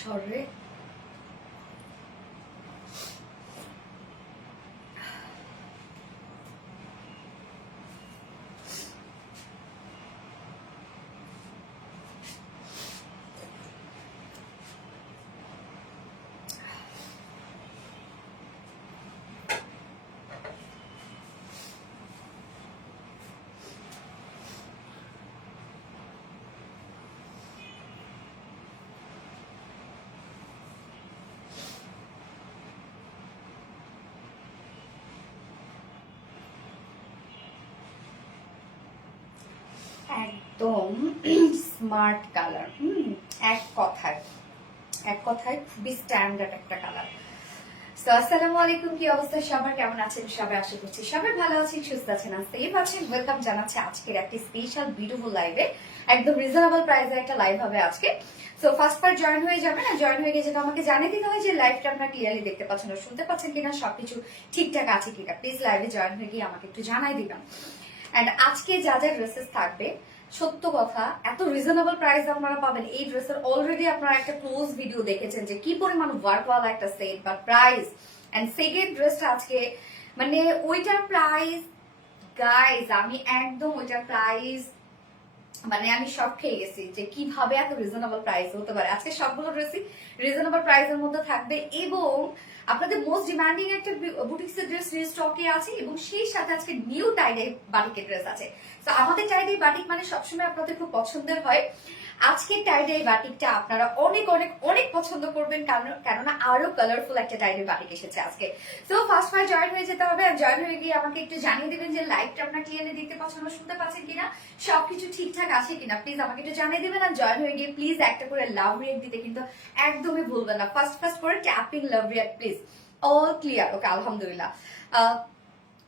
সরে একদম smart colour. এক কথায় খুবই স্ট্যান্ডার্ড একটা কালার। আসসালামু আলাইকুম, কি অবস্থা সবার, কেমন আছেন সবাই? আশা করছি সবাই ভালো আছেন, সুস্থ আছেন, সেফ আছেন। ওয়েলকাম জানাচ্ছি আজকের একটি স্পেশাল বিউটিফুল লাইভে। একদম রিজনেবল প্রাইসে একটা লাইভ হবে আজকে। সো ফার্স্ট পার্ট জয়েন হয়ে যাবেন, আর জয়েন হয়ে গিয়ে যেটা আমাকে জানিয়ে দিতে হয় যে লাইভটা আপনারা ক্লিয়ারলি দেখতে পাচ্ছেন, শুনতে পাচ্ছেন কিনা, সবকিছু ঠিকঠাক আছে কিনা। প্লিজ লাইভে জয়েন হয়ে গিয়ে আমাকে একটু জানাই দিবেন। এন্ড আজকে যা যা ড্রেসেস থাকবে, সত্য কথা এত রিজনেবল প্রাইস আপনারা পাবেন। এই ড্রেসের অলরেডি আপনারা একটা ক্লোজ ভিডিও দেখেছেন যে কি পরিমাণ ওয়ার্কওয়ালা একটা সেট বা প্রাইস। এন্ড সেকেন্ড ড্রেসটা আজকে মানে ওইটার প্রাইস, গাইজ আমি একদম ওইটার প্রাইস মানে আমি শক খেয়ে গেছি যে কিভাবে এত রিজনেবল প্রাইস হতে পারে। আজকে সবগুলো ড্রেসই রিজনেবল প্রাইসের মধ্যে থাকবে এবং আপনাদের মোস্ট ডিমান্ডিং একটা বুটিক্সের ড্রেস স্টকে আছে এবং সেই সাথে আজকে নিউ টাইডাই বাটিকের ড্রেস আছে। তো আমাদের টাইডাই বাটিক মানে সবসময় আপনাদের খুব পছন্দের হয়। আজকে টাইডাই বাটিকটা আপনারা অনেক অনেক অনেক পছন্দ করবেন, কেননা আরো কালারফুল একটা টাইডাই বাটিক এসেছে আজকে। তো ফার্স্ট ফার্স্ট জয়েন হয়ে যেতে হবে, আর জয়েন হয়ে গিয়ে আমাকে একটু জানিয়ে দিবেন যে লাইভটা আপনার ক্লিয়ারলি দেখতে পাচ্ছেন, শুনতে পাচ্ছেন কিনা, সবকিছু ঠিকঠাক আছে কিনা। প্লিজ আমাকে একটু জানিয়ে দিবেন, আর জয়েন হয়ে গিয়ে প্লিজ একটা করে লাভ রিয়েক্ট দিতে কিন্তু একদমই ভুলবেন না। ফার্স্ট ফার্স্ট করে tapping love react please. All clear, okay, আলহামদুলিল্লাহ।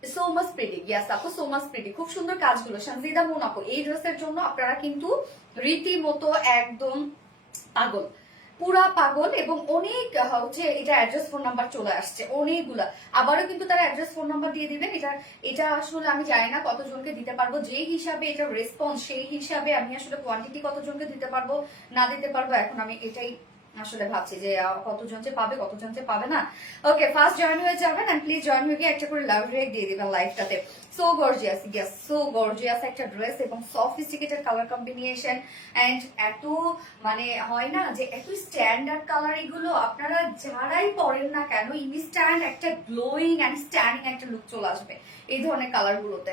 সো মাচ প্রিটি, ইয়েস আপু, সো মাচ প্রিটি, খুব সুন্দর কাজগুলো। সঞ্জিদা মুন আপু, এই ড্রেসের জন্য আপনারা কিন্তু রীতিমতো একদম পাগল, পুরা পাগল। এবং অনেক হচ্ছে এটা অ্যাড্রেস ফোন নাম্বার চলে আসছে অনেকগুলা, আবারও কিন্তু তারা অ্যাড্রেস ফোন নাম্বার দিয়ে দিবেন। এটা আসলে আমি জানি না কতজনকে দিতে পারবো, যে হিসাবে এটা রেসপন্স সেই হিসাবে আমি আসলে কোয়ান্টিটি কতজনকে দিতে পারবো না দিতে পারবো, এখন আমি এটাই আসলে ভাবছি যে কতজন যে পাবে কতজন যে পাবে না। ওকে, ফার্স্ট জয়েন হয়ে যাবেন এন্ড প্লিজ জয়েন হয়ে গিয়ে একটা করে লাভ রিয়েক্ট দিয়ে দিবেন লাইভটাতে। So gorgeous, yes so gorgeous একটা ড্রেস এবং সফিস্টিকেটেড কালার কম্বিনেশন। এন্ড এত মানে হয় না যে এত স্ট্যান্ডার্ড কালার, এগুলো আপনারা যারাই পরেন না কেন ইনস্ট্যান্ট একটা গ্লোয়িং এন্ড স্ট্যান্ডিং একটা লুক চলে আসবে এই ধরনের কালার গুলোতে।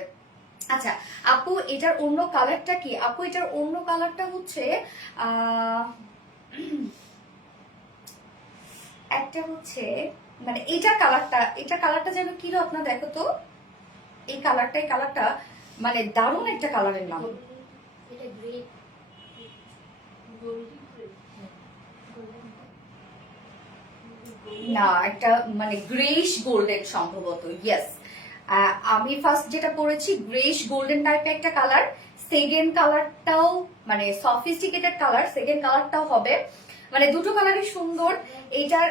আচ্ছা আপু, এটার অন্য কালারটা কি? আপু এটার অন্য কালারটা হচ্ছে একটা হচ্ছে মানে এটা কালারটা যেন কি আপনার দেখো তো, এই কালারটা মানে দারুণ একটা কালারের নাম। না, একটা মানে গ্রেইশ গোল্ডেন সম্ভবত, ইয়েস। আমি ফার্স্ট যেটা পরেছি গ্রেইশ গোল্ডেন টাইপের একটা কালার। সেকেন্ড কালারটাও মানে সফিস্টিকেটেড কালার, সেকেন্ড কালারটাও হবে মানে দুটো কালারই সুন্দর। এইটার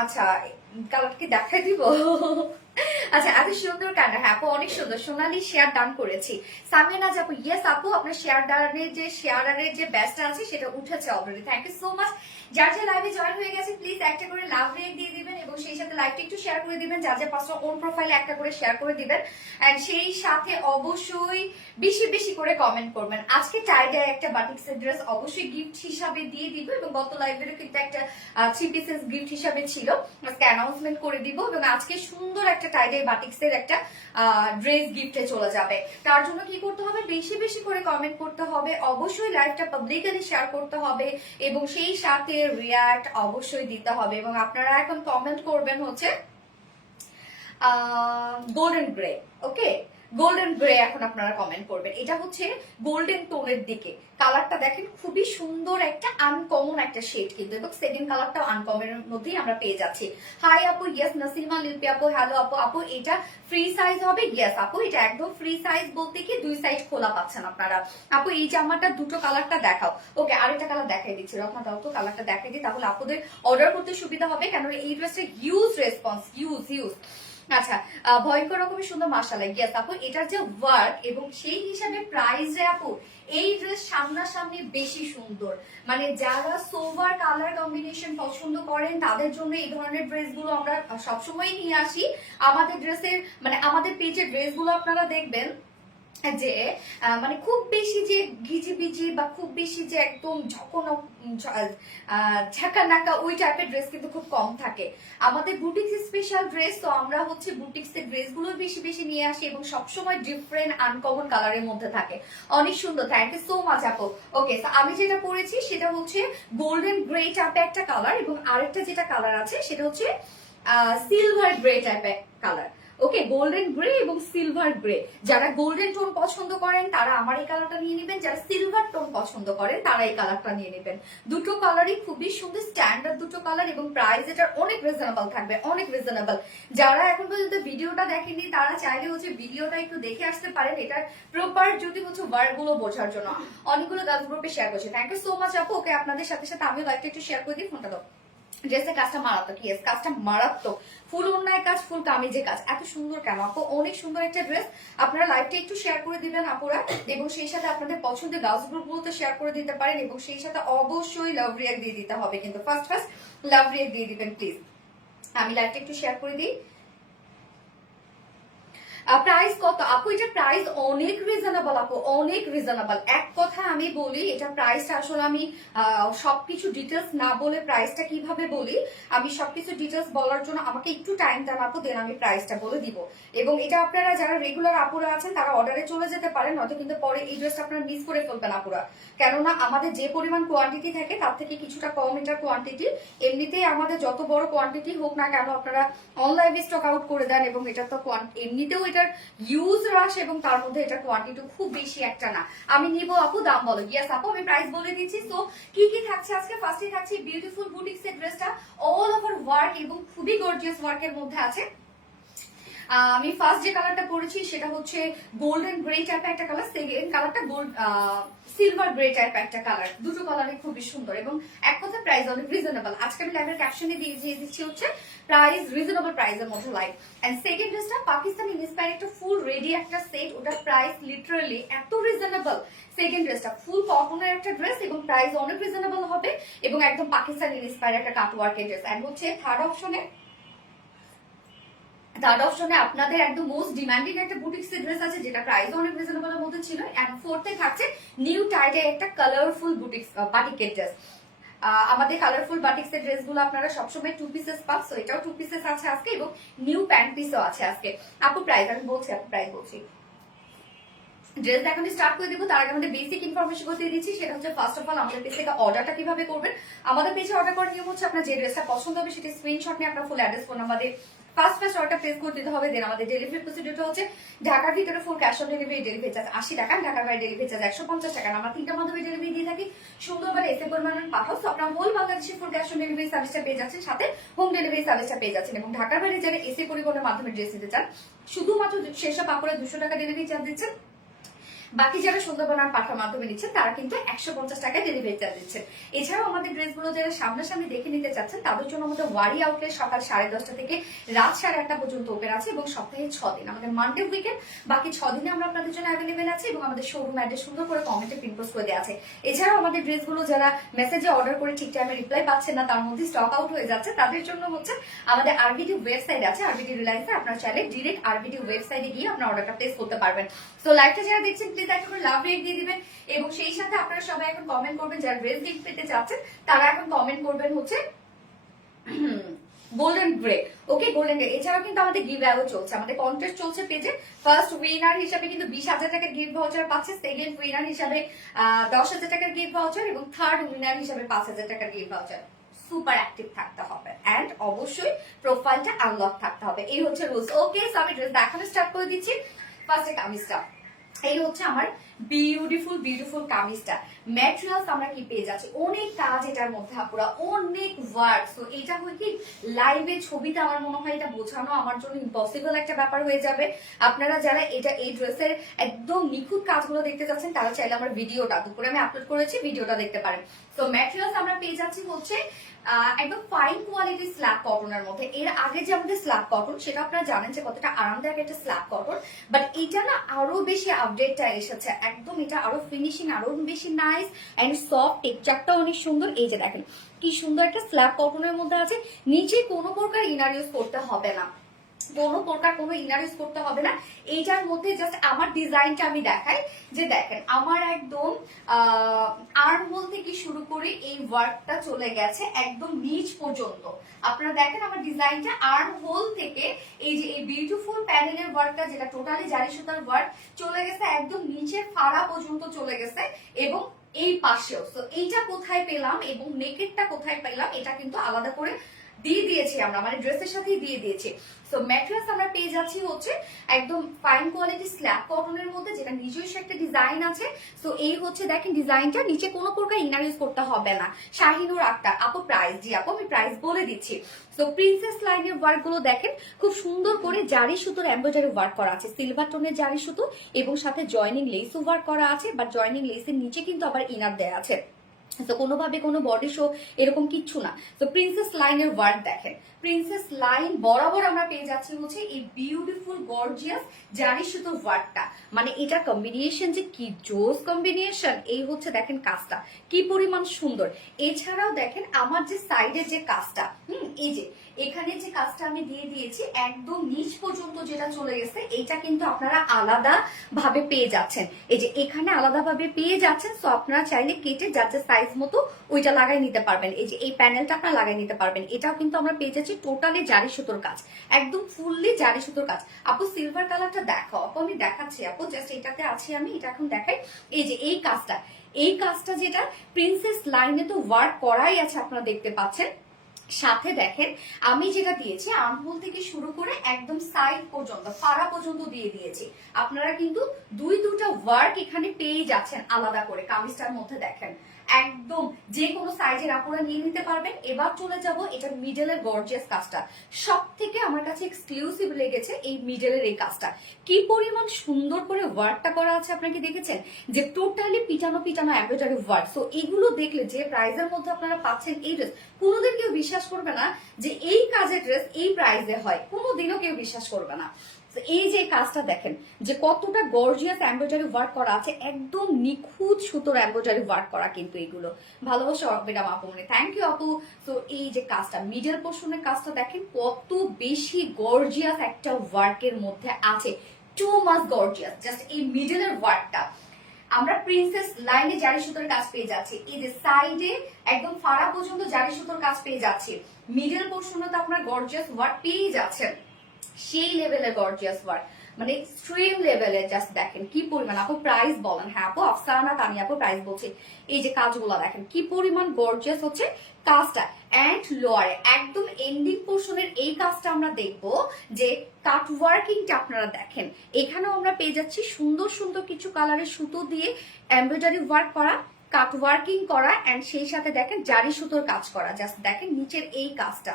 আচ্ছা কালারটা কি দেখাই দিব? আচ্ছা এত সুন্দর কালার, হ্যাঁ আপু অনেক সুন্দর। সোনালি শেয়ার ডান করেছি। সামিনা আপু, ইয়েস আপু আপনার শেয়ারের যে ব্যাচটা আছে সেটা উঠেছে already, thank you so much. যার যে লাইভে জয়েন হয়ে গেছে প্লিজ একটা করে লাভ রিয়েক্ট দিয়ে দিবেন এবং সেই সাথে লাইভটা একটু শেয়ার করে দিবেন। যার যে পাঁচটা ওন প্রোফাইলে একটা করে শেয়ার করে দিবেন এন্ড সেই সাথে অবশ্যই বেশি বেশি করে কমেন্ট করবেন। আজকে টাইডাই একটা বাটিক্সের ড্রেস অবশ্যই গিফট হিসাবে দিয়ে দিব এবং গত লাইভেরও কিন্তু একটা 3 পিসেস গিফট হিসাবে ছিল, আজকে অ্যানাউন্সমেন্ট করে দিব এবং আজকে সুন্দর একটা টাইডাই বাটিক্সের একটা ড্রেস গিফটে চলে যাবে। তার জন্য কি করতে হবে, বেশি বেশি করে কমেন্ট করতে হবে, অবশ্যই লাইভটা পাবলিকলি শেয়ার করতে হবে এবং সেই সাথে রিয়াক্ট অবশ্যই দিতে হবে। এবং আপনারা এখন কমেন্ট করবেন হচ্ছে গোল্ডেন গ্রে, ওকে গোল্ডেন গ্রে এখন আপনারা কমেন্ট করবেন। এটা হচ্ছে গোল্ডেন টোনের দিকে, কালারটা দেখেন খুবই সুন্দর একটা আনকমন একটা শেড কিন্তু, এবং সেকেন্ড কালারটাও আনকমনের মধ্যেই আমরা পেয়ে যাচ্ছি। হাই আপু, ইয়েস নাসিমা লিপি আপু, হ্যালো আপু। আপু এটা ফ্রি সাইজ হবে? ইয়েস আপু এটা একদম ফ্রি সাইজ, বলতে কি দুই সাইড খোলা পাচ্ছেন আপনারা। আপু এই জামাটা দুটো কালারটা দেখাও। ওকে আরেকটা কালার দেখাই দিচ্ছি, রত্না দাও তো কালারটা দেখাই দিই, তাহলে আপুদের অর্ডার করতে সুবিধা হবে, কেন এই ড্রেসটা হিউজ রেসপন্স, হিউজ। আচ্ছা, ভয়ঙ্কর রকমের সুন্দর মাশাআল্লাহ। ইয়েস আপু, এটার যে ওয়ার্ক এবং সেই হিসাবে প্রাইস রে আপু, এই ড্রেস সামনাসামনি বেশি সুন্দর। মানে যারা সোভার কালার কম্বিনেশন পছন্দ করেন তাদের জন্য এই ধরনের ড্রেসগুলো আমরা সবসময় নিয়ে আসি। আমাদের ড্রেসের মানে আমাদের পেজের ড্রেসগুলো আপনারা দেখবেন যে মানে খুব বেশি যে ঘিজিবিজি বা খুব বেশি যে একদম ঝকনো ঝাঁকা নাকা ওই টাইপের ড্রেস কিন্তু খুব কম থাকে। আমাদের বুটিক্স স্পেশাল ড্রেস, তো আমরা হচ্ছে বুটিক্স এর ড্রেস গুলো বেশি বেশি নিয়ে আসি এবং সবসময় ডিফারেন্ট আনকমন কালারের মধ্যে থাকে। অনেক সুন্দর, থ্যাংক ইউ সো মাচ আপু। ওকে, আমি যেটা পরেছি সেটা হচ্ছে গোল্ডেন গ্রে টাইপের একটা কালার, এবং আরেকটা যেটা কালার আছে সেটা হচ্ছে সিলভার গ্রে টাইপের কালার। ওকে, গোল্ডেন গ্রে এবং সিলভার গ্রে। যারা গোল্ডেন টোন পছন্দ করেন তারা আমার এই কালারটা নিয়ে নেবেন, যারা সিলভার টোন পছন্দ করেন তারা এই কালারটা নিয়ে নেবেন। দুটো কালারই খুবই সুন্দর, স্ট্যান্ডার্ড দুটো কালার, এবং প্রাইস এটার অনেক রিজনেবল থাকবে, অনেক রিজনেবল। যারা এখন পর্যন্ত ভিডিওটা দেখেননি তারা চাইলে হচ্ছে ভিডিওটা একটু দেখে আসতে পারেন, এটার প্রপার যদি হচ্ছে ওয়ার্ড গুলো বোঝার জন্য। অনেকগুলো গার্লস গ্রুপে শেয়ার করছে, থ্যাংক ইউ সো মাচ আপু। ওকে, আপনাদের সাথে সাথে আমিও লাইকটা একটু শেয়ার করে দিই, ফোনটা দাও। ড্রেসের কাজটা মারাত্মক, ইয়েস কাজটা মারাত্মক, ফুল অন্যায় কাজ, ফুল কামিজে কাজ, এত সুন্দর কেন আপু? অনেক সুন্দর একটা ড্রেস। আপনারা লাইভটা একটু শেয়ার করে দিবেন আপুরা, এবং সেই সাথে আপনাদের পছন্দের গার্লস গ্রুপ গুলোতে শেয়ার করে দিতে পারেন, এবং সেই সাথে অবশ্যই লাভ রিয়াক্ট দিয়ে দিতে হবে, কিন্তু ফার্স্ট লাভ রিয়াক্ট দিয়ে দিবেন প্লিজ। আমি লাইভটা একটু শেয়ার করে দিই। প্রাইস কত আপু? এটা প্রাইস অনেক রিজনেবল আপু, অনেক রিজনেবল। এক কথা আমি বলি, এটা প্রাইসটা আসলে আমি সবকিছু ডিটেলস না বলে প্রাইসটা কিভাবে বলি, আমি সবকিছু ডিটেলস বলার জন্য আমাকে একটু টাইম দেন আপু, দেন আমি প্রাইসটা বলে দিব। এবং এটা আপনারা যারা রেগুলার আপুরা আছেন তারা অর্ডারে চলে যেতে পারেন, নয়তো কিন্তু পরে এই ড্রেসটা আপনারা মিস করে ফেলবেন আপুরা। কেননা আমাদের যে পরিমাণ কোয়ান্টিটি থাকে তার থেকে কিছুটা কম এটার কোয়ান্টিটি। এমনিতেই আমাদের যত বড় কোয়ান্টিটি হোক না কেন আপনারা অনলাইনে স্টক আউট করে দেন, এবং এটা তো এমনিতেও এটার ইউজ রাশ, এবং তার মধ্যে এটা কোয়ান্টিটি খুব বেশি একটা না। আমি নিব আপু, দাম বলো। ইয়েস আপু, আমি প্রাইস বলে দিচ্ছি। তো কি কি থাকছে আজকে? ফার্স্টে থাকছে বিউটিফুল বুটিক্স এর ড্রেসটা, অল ওভার ওয়ার্ক এবং খুবই গর্জিয়াস ওয়ার্কের মধ্যে আছে। আমি ফার্স্ট যে কালারটা পরেছি সেটা হচ্ছে গোল্ডেন গ্রে টাইপের একটা কালার, সেকেন্ড কালারটা গোল্ড সিলভার গ্রে টাইপের একটা কালার। দুটো কালারই খুবই সুন্দর, এবং এক কথা প্রাইস অনেক রিজনেবল। আজকে আমি লাইভের ক্যাপশনে দিয়ে দিচ্ছি হচ্ছে প্রাইস রিজনেবল প্রাইসের মধ্যে লাইভ। এন্ড সেকেন্ড ড্রেসটা পাকিস্তানি ইন্সপায়ার একটা ফুল রেডি একটা সেট, ওটার প্রাইস লিটারালি এত রিজনেবল। সেকেন্ড ড্রেসটা ফুল কটনের একটা ড্রেস, এবং প্রাইস অনেক রিজনেবল হবে, এবং একদম পাকিস্তানি ইন্সপায়ার একটা কাট ওয়ার্কের ড্রেস। এন্ড হচ্ছে থার্ড অপশনে আপনাদের একদম মোস্ট ডিমান্ডিং একটা বুটিক্স ড্রেস আছে, যেটা প্রাইস অনেক রিজনেবলের মধ্যে ছিল। এন্ড ফোর্থে থাকছে নিউ টাইটে একটা কালারফুল বুটিক্স বাটিকের ড্রেস। আমাদের কালারফুল বাটিক্স এর ড্রেস গুলো আপনারা সবসময় 2 পিসেস পান, সো এটাও 2 পিসেস আছে আজকে, এবং নিউ প্যান্ট পিসও আছে আজকে। আপু প্রাইস আমি বলছি, আপু প্রাইস বলছি। ড্রেস দেখানো স্টার্ট করে দিব, তার আগে আমাদের বেসিক ইনফরমেশন করতে দিচ্ছি, সেটা হচ্ছে ফার্স্ট অফ অল আমাদের পেজ থেকে অর্ডারটা কিভাবে করবেন। আমাদের পেজে অর্ডার করার নিয়ম হচ্ছে আপনার যে ড্রেসটা পছন্দ হবে সেটা স্ক্রিনশট নিয়ে আপনার ফুল অ্যাড্রেস ফোন নাম্বার দিয়ে ফার্স্ট অর্ডার প্লেস করে দিতে হবে। দেন আমাদের ডেলিভারি প্রসিডিউরটা হচ্ছে ঢাকার ভিতরে full cash on delivery, delivery charge 80 টাকা, ঢাকার বাইরে ডেলিভারি চার্জ 150 টাকা। আমরা 3টার মাধ্যমে ডেলিভারি দিয়ে থাকি, সুন্দরবনে এসে পরিমাণ পাঠাও। সো আপনারা হোল বাংলাদেশে ফুল ক্যাশ অন ডেলিভারি সার্ভিসটা পেয়ে যাচ্ছেন, সাথে হোম ডেলিভারি সার্ভিসটা পেয়ে যাচ্ছেন। এবং ঢাকার বাইরে যারা এসে পরিবহনের মাধ্যমে ড্রেস নিতে চান, শুধুমাত্র সেসব কাপড়ে 200 টাকা ডেলিভারি চার্জ দিচ্ছেন। বাকি যারা সুন্দরবন আর পাঠার মাধ্যমে নিচ্ছেন তারা কিন্তু 150 টাকায় ডেলিভারি চার্জ দিচ্ছেন। এছাড়াও আমাদের ড্রেসগুলো যারা সামনাসামনি দেখে নিতে চাচ্ছেন তাদের জন্য আমাদের ওয়ারি আউটলেট সকাল 10:30 থেকে রাত 8:30 পর্যন্ত ওপেন আছে, এবং সপ্তাহে 6 দিন আমাদের মানডে উইকেন্ড, বাকি 6 দিনে আমরা আপনাদের জন্য অ্যাভেলেবেল আছে, এবং আমাদের শোরুম অ্যাড্রেস সুন্দর করে কমেন্টে পিন পোস্ট করে দেওয়া আছে। এছাড়াও আমাদের ড্রেসগুলো যারা মেসেজে অর্ডার করে ঠিক টাইমে রিপ্লাই পাচ্ছেন না, তার মধ্যে স্টক আউট হয়ে যাচ্ছে, তাদের জন্য হচ্ছে আমাদের আরবিডি ওয়েবসাইট আছে, আরবিডি রিলায়েন্সে আপনারা চাইলে ডিরেক্ট আরবিডি ওয়েবসাইটে গিয়ে আপনার অর্ডারটা প্লেস করতে পারবেন। সো লাইভটা যারা দেখছেন প্লিজ একটা করে লাভ রেট দিয়ে দিবেন, এবং সেই সাথে আপনারা সবাই এখন কমেন্ট করবেন যারা ড্রেস গিফট পেতে চাচ্ছেন তারা এখন কমেন্ট করবেন হচ্ছে গোল্ডেন গ্রে। ওকে, গোল্ডেন গ্রে। এছাড়াও কিন্তু আমাদের গিভ অ্যাওয়ে চলছে, আমাদের কন্টেস্ট চলছে পেজে। ফার্স্ট উইনার হিসাবে কিন্তু 20,000 টাকার গিফট ভাউচার পাচ্ছে, সেকেন্ড উইনার হিসাবে 10,000 টাকার গিফট ভাউচার, এবং থার্ড উইনার হিসাবে 5,000 টাকার গিফট ভাউচার। সুপার অ্যাক্টিভ থাকতে হবে, এন্ড অবশ্যই প্রোফাইলটা আনলক থাকতে হবে, এই হচ্ছে রুলস। ওকে, সো আমি ড্রেস দেখানো স্টার্ট করে দিচ্ছি। ফার্স্টে কামিজটা, এই হচ্ছে আমার বিউটিফুল কামিজটা। ম্যাটেরিয়ালস আমরা কি পেয়ে যাচ্ছি, অনেক কাজ এটার মধ্যে আপুরা, অনেক ওয়ার্ক। সো এটা হয় কি লাইভে ছবিতে আমার মনে হয় এটা বোঝানো আমার জন্য ইম্পসিবল একটা ব্যাপার হয়ে যাবে। আপনারা যারা এই ড্রেসের একদম নিখুঁত কাজগুলো দেখতে চাচ্ছেন তারা চাইলে আমার ভিডিওটা দুপুরে আমি আপলোড করেছি, ভিডিওটা দেখতে পারেন। তো ম্যাটেরিয়ালস আমরা পেয়ে যাচ্ছি হচ্ছে একদম ফাইন কোয়ালিটির স্ল্যাব কটনের মধ্যে। এর আগে যে আমাদের স্ল্যাব কটন সেটা আপনারা জানেন যে কতটা আরামদায়ক একটা স্ল্যাব কটন, বাট এটা না আরো বেশি আপডেটটা এসেছে, একদম এটা আরো ফিনিশিং আরো বেশি নাইস এন্ড সফট, টেক্সচারটা অনেক সুন্দর। এই যে দেখেন কি সুন্দর একটা স্ল্যাব কটনের মধ্যে আছে, নিচে কোনো প্রকার ইনার ইউজ করতে হবে না, কোনো প্রকার কোনো ইনার ইউজ করতে হবে না। এইটার মধ্যে জাস্ট আমার ডিজাইনটা আমি দেখাই, যে দেখেন আমার একদম আর্ম হোল থেকে শুরু করে এই ওয়ার্কটা চলে গেছে একদম নিচ পর্যন্ত। আপনারা দেখেন আমার ডিজাইনটা আর্ম হোল থেকে এই যে এই বিউটিফুল প্যানেলের ওয়ার্কটা, যেটা টোটালি জারি সুতার ওয়ার্ক, চলে গেছে একদম নিচের ফাড়া পর্যন্ত চলে গেছে, এবং এই পাশেও। তো এইটা কোথায় পেলাম এবং নেকেটটা কোথায় পেলাম এটা কিন্তু আলাদা করে দিয়ে দিয়েছি আমরা, মানে ড্রেসের সাথেই দিয়ে দিয়েছি। সো ম্যাটেরিয়ালস আমরা পেয়ে যাচ্ছি হচ্ছে একদম ফাইন কোয়ালিটি স্ল্যাব কটনের মধ্যে, যেটা নিজস্ব একটা ডিজাইন আছে। সো এই হচ্ছে দেখেন ডিজাইনটা, নিচে কোনো প্রকার ইনার ইউজ করতে হবে না। শাহিনুর আক্তার আপু প্রাইস, জি আপু আমি প্রাইস বলে দিচ্ছি। সো প্রিন্সেস লাইনের ওয়ার্ক গুলো দেখেন খুব সুন্দর করে জারি সুতোর এমব্রয়ডারি ওয়ার্ক করা আছে, সিলভার টোনের জারি সুতো, এবং সাথে জয়নিং লেসও ওয়ার্ক করা আছে, বাট জয়নিং লেসের নিচে কিন্তু আবার ইনার দেয়া আছে। তো কোনোভাবে কোনো বডি শো এরকম কিচ্ছু না। তো প্রিন্সেস লাইনের ওয়ার্ক দেখেন, প্রিন্সেস লাইন বরাবর আমরা পেয়ে যাচ্ছি হচ্ছে এই বিউটিফুল গর্জিয়াস জারি সুতোর ওয়ার্কটা, মানে এটা কম্বিনেশন যে কি জোস কম্বিনেশন। এই হচ্ছে দেখেন কাজটা কি পরিমাণ সুন্দর। এছাড়াও দেখেন আমার যে সাইডের যে কাজটা, এই যে এখানে যে কাজটা আমি দিয়ে দিয়েছি একদম নিচ পর্যন্ত যেটা চলে গেছে, এইটা কিন্তু আপনারা আলাদা ভাবে পেয়ে যাচ্ছেন। এই যে এখানে আলাদা ভাবে পেয়ে যাচ্ছেন। সো আপনারা চাইলে কেটে যার যে সাইজ মতো ওইটা লাগাই নিতে পারবেন। এই যে এই প্যানেলটা আপনারা লাগাই নিতে পারবেন। এটাও কিন্তু আমরা পেয়ে যাচ্ছি টোটালি জারি সুতোর কাজ, একদম ফুললি জারি সুতোর কাজ। আপু সিলভার কালারটা দেখো, আপু আমি দেখাচ্ছি আপু, জাস্ট এটাতে আছি আমি, এটা এখন দেখাই। এই যে এই কাজটা, এই কাজটা যেটা প্রিন্সেস লাইনে তো ওয়ার্ক করাই আছে আপনারা দেখতে পাচ্ছেন। সাথে দেখেন আমি যেটা দিয়েছি আর্মহোল থেকে শুরু করে একদম সাইড পর্যন্ত ফাড়া পর্যন্ত দিয়ে দিয়েছি। আপনারা কিন্তু দুটা ওয়ার্ক এখানে পেয়ে যাচ্ছেন আলাদা করে। কামিজটার মধ্যে দেখেন একদম যে কোনো সাইজের আপনারা নিয়ে নিতে পারবেন। এবার চলে যাব এটা মিডলের গর্জিয়াস কাজটা, সব থেকে আমার কাছে এক্সক্লুসিভ লেগেছে এই মিডলের এই কাজটা। কি পরিমাণ সুন্দর করে ওয়ার্কটা করা আছে আপনারা কি দেখেছেন, যে টোটালি পিটানো পিটানো এমব্রয়ডারি ওয়ার্ক। সো এগুলো দেখলে যে প্রাইজের মধ্যে আপনারা পাচ্ছেন এই ড্রেস, কোনোদিন কেউ বিশ্বাস করবে না যে এই কাজের ড্রেস এই প্রাইসে হয়, কোনোদিনও কেউ বিশ্বাস করবে না। এই যে কাজটা দেখেন যে কতটা গর্জিয়াস এমব্রয়ডারি ওয়ার্ক করা আছে, একদম নিখুঁত সুতোর এমব্রয়ডারি ওয়ার্ক করা কিন্তু এগুলো। ভালোবাসা ম্যাডাম আপু, মানে থ্যাংক ইউ আপু। তো এই যে কাজটা মিডল পোর্শনের কাজটা দেখেন কত বেশি গর্জিয়াস একটা ওয়ার্কের মধ্যে আছে, টু মাচ গর্জিয়াস। জাস্ট এই মিডলের ওয়ার্কটা আমরা প্রিন্সেস লাইনে জারি সুতোর কাজ পেয়ে যাচ্ছি, এই যে সাইডে একদম ফাড়া পর্যন্ত জারি সুতোর কাজ পেয়ে যাচ্ছি, মিডল পোর্শনে তো আপনারা গর্জিয়াস ওয়ার্ক পেয়ে যাচ্ছেন, সেই লেভেলের গর্জিয়াস ওয়ার্ক, মানে স্ট্রিম লেভেলের। জাস্ট দেখেন কি পরিমাণ। আপু প্রাইস বলেন। হ্যাঁ আপু আফসানা তানি আপু প্রাইস বলছি। এই যে কাজগুলো দেখেন কি পরিমাণ গর্জিয়াস হচ্ছে কাজটা। এন্ড লোয়ারে একদম এন্ডিং পোর্শনের এই কাজটা আমরা দেখবো যে কাট ওয়ার্কিংটা আপনারা দেখেন, এখানেও আমরা পেয়ে যাচ্ছি সুন্দর সুন্দর কিছু কালারের সুতো দিয়ে এমব্রয়ডারি ওয়ার্ক করা, কাট ওয়ার্কিং করা, এন্ড সেই সাথে দেখেন জারি সুতোর কাজ করা। জাস্ট দেখেন নিচের এই কাজটা।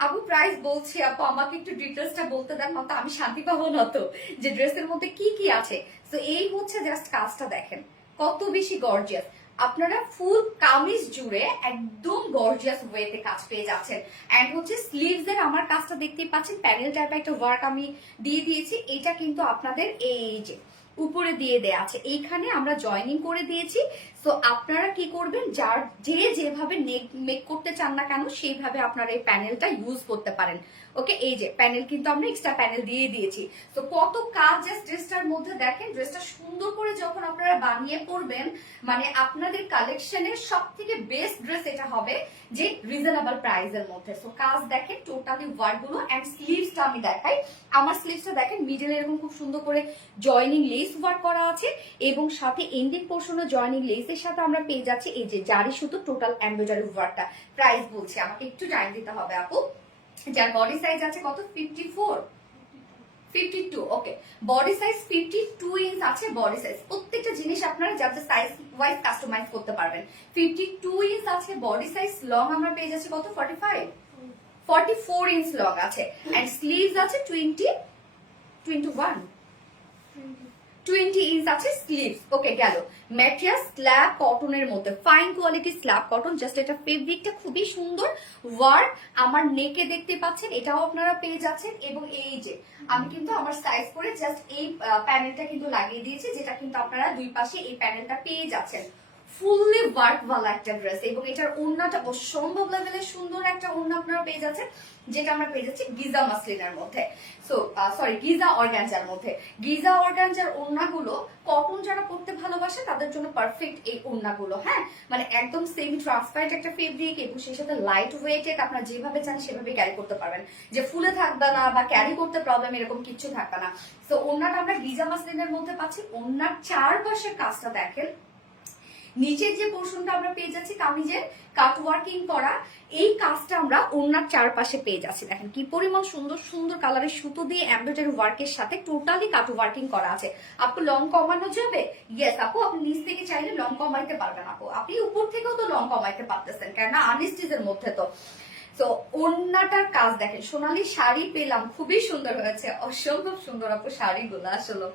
আপু প্রাইস বলছি, আপু আমাকে একটু ডিটেলসটা বলতে দেন, না তো আমি শান্তি পাবো না তো যে ড্রেসের মধ্যে কি কি আছে। তো এই হচ্ছে জাস্ট কাজটা দেখেন কত বেশি গর্জিয়াস। আপনারা ফুল কামিজ জুড়ে একদম গর্জিয়াস ওয়েতে কাজ পেয়ে যাচ্ছেন। এন্ড হচ্ছে স্লিভস এর আমার কাজটা দেখতেই পাচ্ছেন, প্যানেল টাইপের একটা ওয়ার্ক আমি দিয়ে দিয়েছি। এটা কিন্তু আপনাদের এই যে উপরে দিয়ে দেয়া আছে, এইখানে আমরা জয়েনিং করে দিয়েছি। সো আপনারা কি করবেন, যার যে যেভাবে নেক মেক করতে চান না কেন সেইভাবে আপনারা এই প্যানেলটা ইউজ করতে পারেন। ওকে, এই যে প্যানেল কিন্তু আমরা এক্সট্রা প্যানেল দিয়ে দিয়েছি। তো কত কাজ জাস্ট ড্রেসটার মধ্যে দেখেন। ড্রেসটা সুন্দর করে যখন আপনারা বানিয়ে পরবেন, মানে আপনাদের কালেকশনের সব থেকে বেস্ট ড্রেস এটা হবে যে রিজনেবল প্রাইসের মধ্যে। সো কাজ দেখেন টোটালি ওয়ার্ক গুলো। এন্ড স্লিভসটা আমি দেখাই, আমার স্লিভসটা দেখেন মিডল এরকম খুব সুন্দর করে জয়নিং লেস ওয়ার্ক করা আছে, এবং সাথে এন্ডিং পোর্শনে জয়নিং লেসের সাথে আমরা পেয়ে যাচ্ছি এই যে জারি সুতো টোটাল এমব্রয়ডারি ওয়ার্কটা। প্রাইস বলছি, আমাকে একটু টাইম দিতে হবে আপু। যার বডি সাইজ আছে কত 54 52, ওকে বডি সাইজ 52 ইঞ্চ আছে বডি সাইজ। প্রত্যেকটা জিনিস আপনারা যাদের সাইজ ওয়াইজ কাস্টমাইজ করতে পারবেন। 52 ইঞ্চ আছে বডি সাইজ। লং আমরা পেয়ে যাচ্ছি কত 44 ইঞ্চ লং আছে। এন্ড স্লিভস আছে 21 20 ইঞ্চ আছে স্লিভস। ওকে গেল ম্যাটেরিয়াল স্ল্যাব কটনের মধ্যে, fine quality slab cotton. Just এটা ফেব্রিকটা খুবই সুন্দর, ওয়ার্ক। আমার নেকে দেখতে পাচ্ছেন, এটাও আপনারা পেয়ে যাচ্ছেন। এবং এই যে আমি কিন্তু আমার সাইজ করে জাস্ট এই প্যানেলটা কিন্তু লাগিয়ে দিয়েছি, যেটা কিন্তু আপনারা দুই পাশে এই প্যানেলটা পেয়ে যাচ্ছেন। ফুললি ওয়ার্ক ওয়ালা একটা ড্রেস, এবং এটার ওড়নাটা অসম্ভব লেভেলের সুন্দর একটা ওড়না আপনারা পেয়ে যাচ্ছেন, যেটা আমরা পেয়ে যাচ্ছি গিজা মাসলিনের মধ্যে। সরি গিজা অর্গানজার মধ্যে। গিজা অর্গানজার ওড়নাগুলো কটন যারা পরতে ভালোবাসে তাদের জন্য পারফেক্ট এই ওড়নাগুলো। হ্যাঁ, মানে একদম সেমি ট্রান্সপারেন্ট একটা ফেব্রিক, এবং সেই সাথে লাইট ওয়েটেড, আপনারা যেভাবে চান সেভাবে ক্যারি করতে পারবেন, যে ফুলে থাকবে না বা ক্যারি করতে প্রবলেম এরকম কিছু থাকবে না। তো ওড়নাটা আমরা গিজা মাসলিনের মধ্যে পাচ্ছি। ওড়নার চারপাশের কাজটা দেখেন, নিচের যে পোর্শনটা আমরা পেয়ে যাচ্ছি কামিজের কাট ওয়ার্কিং করা, এই কাজটা আমরা ওড়নার চারপাশে পেয়ে যাচ্ছি। দেখেন কি পরিমাণ সুন্দর সুন্দর কালারের সুতো দিয়ে এমব্রয়ডারি ওয়ার্কের সাথে টোটালি কাট ওয়ার্কিং করা আছে। আপু লং কমানো যাবে? ইয়েস আপু, আপনি নিচ থেকে চাইলে লং কমাইতে পারবেন আপু, আপনি উপর থেকেও তো লং কমাইতে পারতেছেন, কেননা আনস্টিচের মধ্যে তো। তো ওড়নাটার কাজ দেখেন, সোনালী শাড়ি পেলাম, খুবই সুন্দর হয়েছে, অসম্ভব সুন্দর আপু শাড়িগুলো আসলে।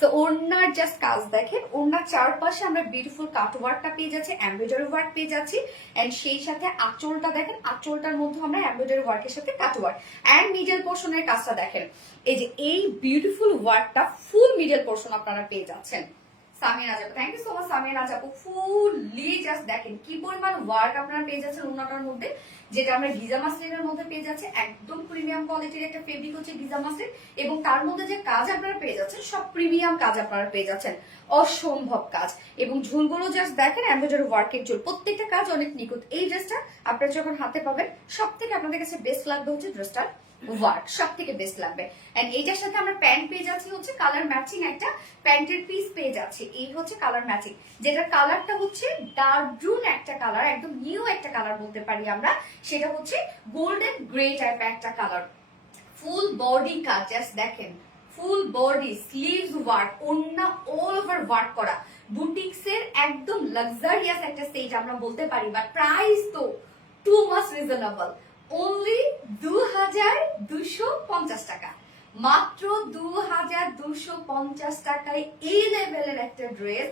তো ওড়নার জাস্ট কাজ দেখেন, ওড়নার চারপাশে আমরা বিউটিফুল কাট ওয়ার্কটা পেয়ে যাচ্ছি, এমব্রয়ডারি ওয়ার্ক পেয়ে যাচ্ছি, এন্ড সেই সাথে আঁচলটা দেখেন, আঁচলটার মধ্যে আমরা এমব্রয়ডারি ওয়ার্কের সাথে কাট ওয়ার্ক, এন্ড মিডল পোর্শনের কাজটা দেখেন, এই যে এই বিউটিফুল ওয়ার্কটা ফুল মিডল পোর্শন আপনারা পেয়ে যাচ্ছেন। সামিয়া যাবো, thank you so much Samia যাবো। ফুললি জাস্ট দেখেন কি পরিমাণ ওয়ার্ক আপনারা পেয়ে যাচ্ছেন ওড়নাটার মধ্যে, যেটা আমরা গিজা মাসলিনের মধ্যে পেয়ে যাচ্ছে। একদম প্রিমিয়াম কোয়ালিটির একটা ফেব্রিক হচ্ছে গিজা মাসলিন, এবং তার মধ্যে যে কাজ আপনারা পেয়ে যাচ্ছেন সব প্রিমিয়াম কাজ আপনারা পেয়ে যাচ্ছেন, অসম্ভব কাজ। এবং ঝুলগুলো জাস্ট দেখেন, এমব্রয়ডারি ওয়ার্কের ঝুল, প্রত্যেকটা কাজ অনেক নিখুঁত। এই ড্রেসটা আপনারা যখন হাতে পাবেন, সব থেকে আপনাদের কাছে বেস্ট লাগবে হচ্ছে ড্রেসটার ওয়ার্ক, সব থেকে বেস্ট লাগবে। এন্ড এইটার সাথে আমরা প্যান্ট পেয়ে যাচ্ছি হচ্ছে কালার ম্যাচিং, একটা প্যান্টের পিস পেয়ে যাচ্ছি। এই হচ্ছে কালার ম্যাচিং, যেটার কালারটা হচ্ছে ডার্ক ব্রুন একটা কালার, একদম নিউ একটা কালার বলতে পারি আমরা, সেটা হচ্ছে গোল্ডেন গ্রে টাইপ একটা কালার। ফুল বডি কাজ জাস্ট দেখেন, ফুল বডি স্লিভস ওয়ার্ক, ওড়না অল ওভার ওয়ার্ক করা, বুটিক্স এর একদম লাক্সারিয়াস একটা স্টেজ আমরা বলতে পারি। বাট প্রাইস তো টু মাচ রিজনেবল, অনলি 2250 টাকা, মাত্র 2250 টাকায় এই লেভেলের একটা ড্রেস,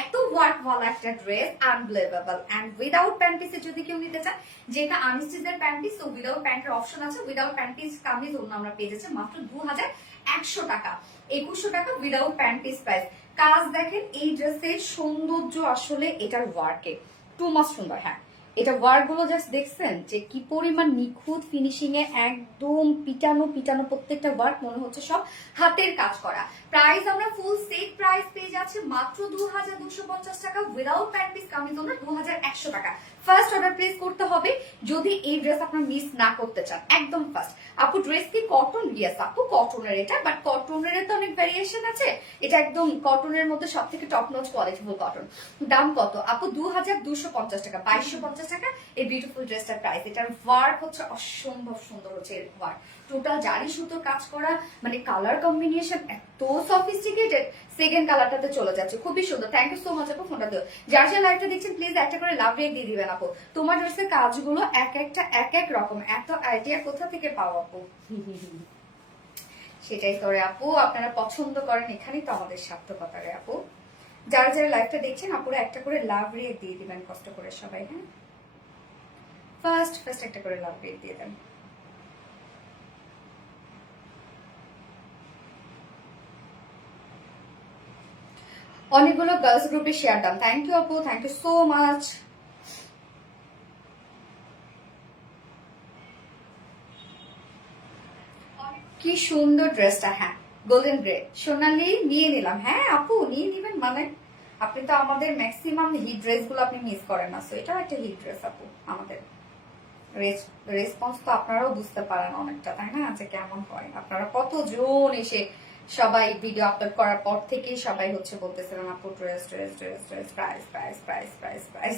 এত ওয়ার্ক ওয়ালা একটা dress, unbelievable. And without pant পিসে যদি কেউ নিতে চান, যেটা আনস্টিচের প্যান্ট পিস, তো উইদাউট প্যান্টের অপশন আছে। উইদাউট প্যান্ট পিস কামিজ অন্য আমরা পেয়ে যাচ্ছি মাত্র 2100 টাকা, 2100 টাকা উইদাউট প্যান্ট পিস প্রাইস। কাজ দেখেন, এই ড্রেসের সৌন্দর্য আসলে এটার ওয়ার্কে টু মাচ সুন্দর। হ্যাঁ, এটা ওয়ার্ক গুলো জাস্ট দেখছেন যে কি পরিমাণ নিখুঁত ফিনিশিং এ, একদম পিটানো পিটানো প্রত্যেকটা ওয়ার্ক, মনে হচ্ছে সব হাতের কাজ করা। প্রাইস আমরা ফুল সেট প্রাইস পেয়ে যাচ্ছি মাত্র 2250 টাকা, উইদাউট প্যান্ট পিস কামিজ আমরা 2100 টাকা। ফার্স্ট অর্ডার প্লেস করতে হবে যদি এই ড্রেস আপনার মিস না করতে চান, একদম ফার্স্ট। আপু ড্রেস কি কটন? ইয়েস আপু কটনের এটা, বাট কটনের তো অনেক ভ্যারিয়েশন আছে, এটা একদম কটনের মধ্যে সব থেকে টপ নচ কোয়ালিটিফুল কটন। দাম কত আপু? 2250 টাকা, 2250 টাকা এই বিউটিফুল ড্রেসটার প্রাইস। এটার ওয়ার্ক হচ্ছে অসম্ভব সুন্দর হচ্ছে এর ওয়ার্ক, টোটাল জারি সুতোর কাজ করা, মানে কালার কম্বিনেশন এত সফিস্টিকেটেড। সেকেন্ড কালারটাতে চলে যাচ্ছে, খুবই সুন্দর। থ্যাংক ইউ সো মাচ আপু ফোনটা দিও। যার যার লাইভটা দেখছেন প্লিজ একটা করে লাভ রেক দিয়ে দিবেন আপু। তোমার ড্রেসের কাজগুলো এক একটা এক এক রকম, এত আইডিয়া কোথা থেকে পাও আপু? সেটাই তো রে আপু, আপনারা পছন্দ করেন, এখানেই তো আমাদের সার্থকতা রে আপু। যারা যারা লাইভটা দেখছেন আপুরা একটা করে লাভ রেক দিয়ে দিবেন কষ্ট করে সবাই। হ্যাঁ, ফার্স্ট একটা করে লাভ রেক দিয়ে দেন। অনেকগুলো গার্লস গ্রুপে শেয়ার দাম, থ্যাংক ইউ আপু, থ্যাংক ইউ সো মাচ। কি সুন্দর ড্রেসটা, হ্যাঁ গোল্ডেন গ্রে, সোনালি নিয়ে নিলাম। হ্যাঁ আপু নিয়ে নিবেন, মানে আপনি তো আমাদের ম্যাক্সিমাম হিট ড্রেস গুলো আপনি মিস করেন না, সো এটাও একটা হিট ড্রেস আপু। আমাদের রেসপন্স তো আপনারাও বুঝতে পারেন অনেকটা, তাই না, যে কেমন হয়। আপনারা কতজন এসে সবাই ভিডিও আপলোড করার পর থেকে সবাই হচ্ছে বলতেছিলেন আপু dress dress dress dress price price price price price.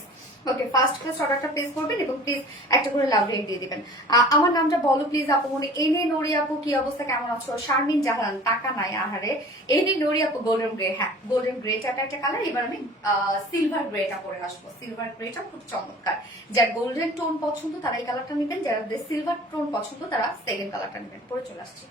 Okay, first অর্ডারটা প্লেস করবেন এবং প্লিজ একটা করে লাভ রেট দিয়ে দিবেন। আমার নামটা বলো প্লিজ আপু। মনে এনে নড়ি আপু, কি অবস্থা, কেমন আছো? শারমিন জাহান, টাকা নাই আহারে। এনে নড়ি আপু গোল্ডেন গ্রে, হ্যাঁ গোল্ডেন গ্রে টাইপের একটা কালার। এবার আমি সিলভার গ্রেটা পরে আসবো। সিলভার গ্রেটা খুব চমৎকার, যার গোল্ডেন টোন পছন্দ তারা এই কালারটা নেবেন, যারা সিলভার টোন পছন্দ তারা সেকেন্ড কালারটা নেবেন। পরে চলে আসছি।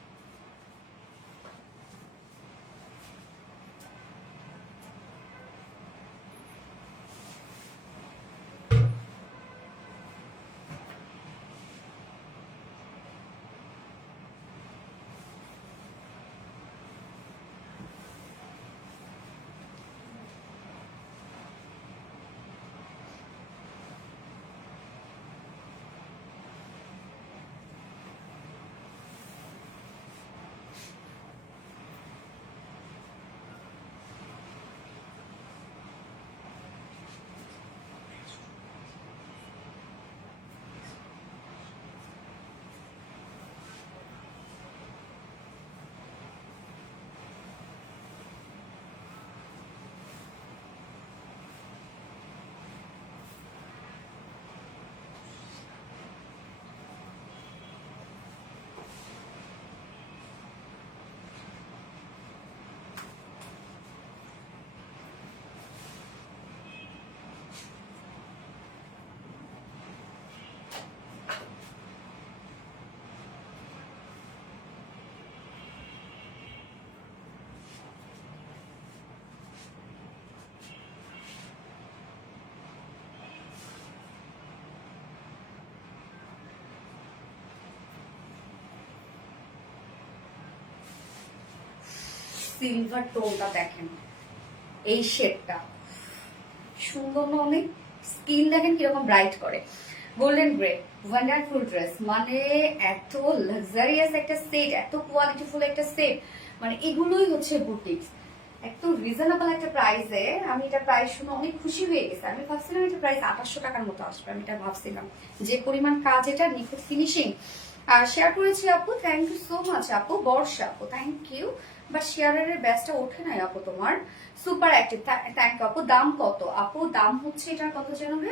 সিলভার টোনটা দেখেন, এই শেডটা সুন্দর না অনেক? স্কিন দেখেন কিরকম ব্রাইট করে। গোল্ডেন গ্রে, ওয়ান্ডারফুল ড্রেস, মানে এত লাক্সারিয়াস একটা সেট, এত কোয়ালিটিফুল একটা সেট, মানে এগুলোই হচ্ছে বুটিক্স। একদম রিজনেবল একটা প্রাইসে। আমি এটা প্রাইস শুনে অনেক খুশি হয়ে গেছি। আমি ভাবছিলাম এটা প্রাইস 2800 টাকার মতো আসবে, আমি এটা ভাবছিলাম। যে পরিমাণ কাজ, এটা নিখুঁত ফিনিশিং। আর শেয়ার করেছি আপু, থ্যাংক ইউ সো মাচ আপু। বর্ষা আপু, থ্যাংক ইউ। বাট শেয়ারের ব্যাচটা ওঠে নাই আপু তোমার। সুপার অ্যাক্টিভ, থ্যাংক ইউ আপু। দাম কত আপু? দাম হচ্ছে এটার কত জানাবে?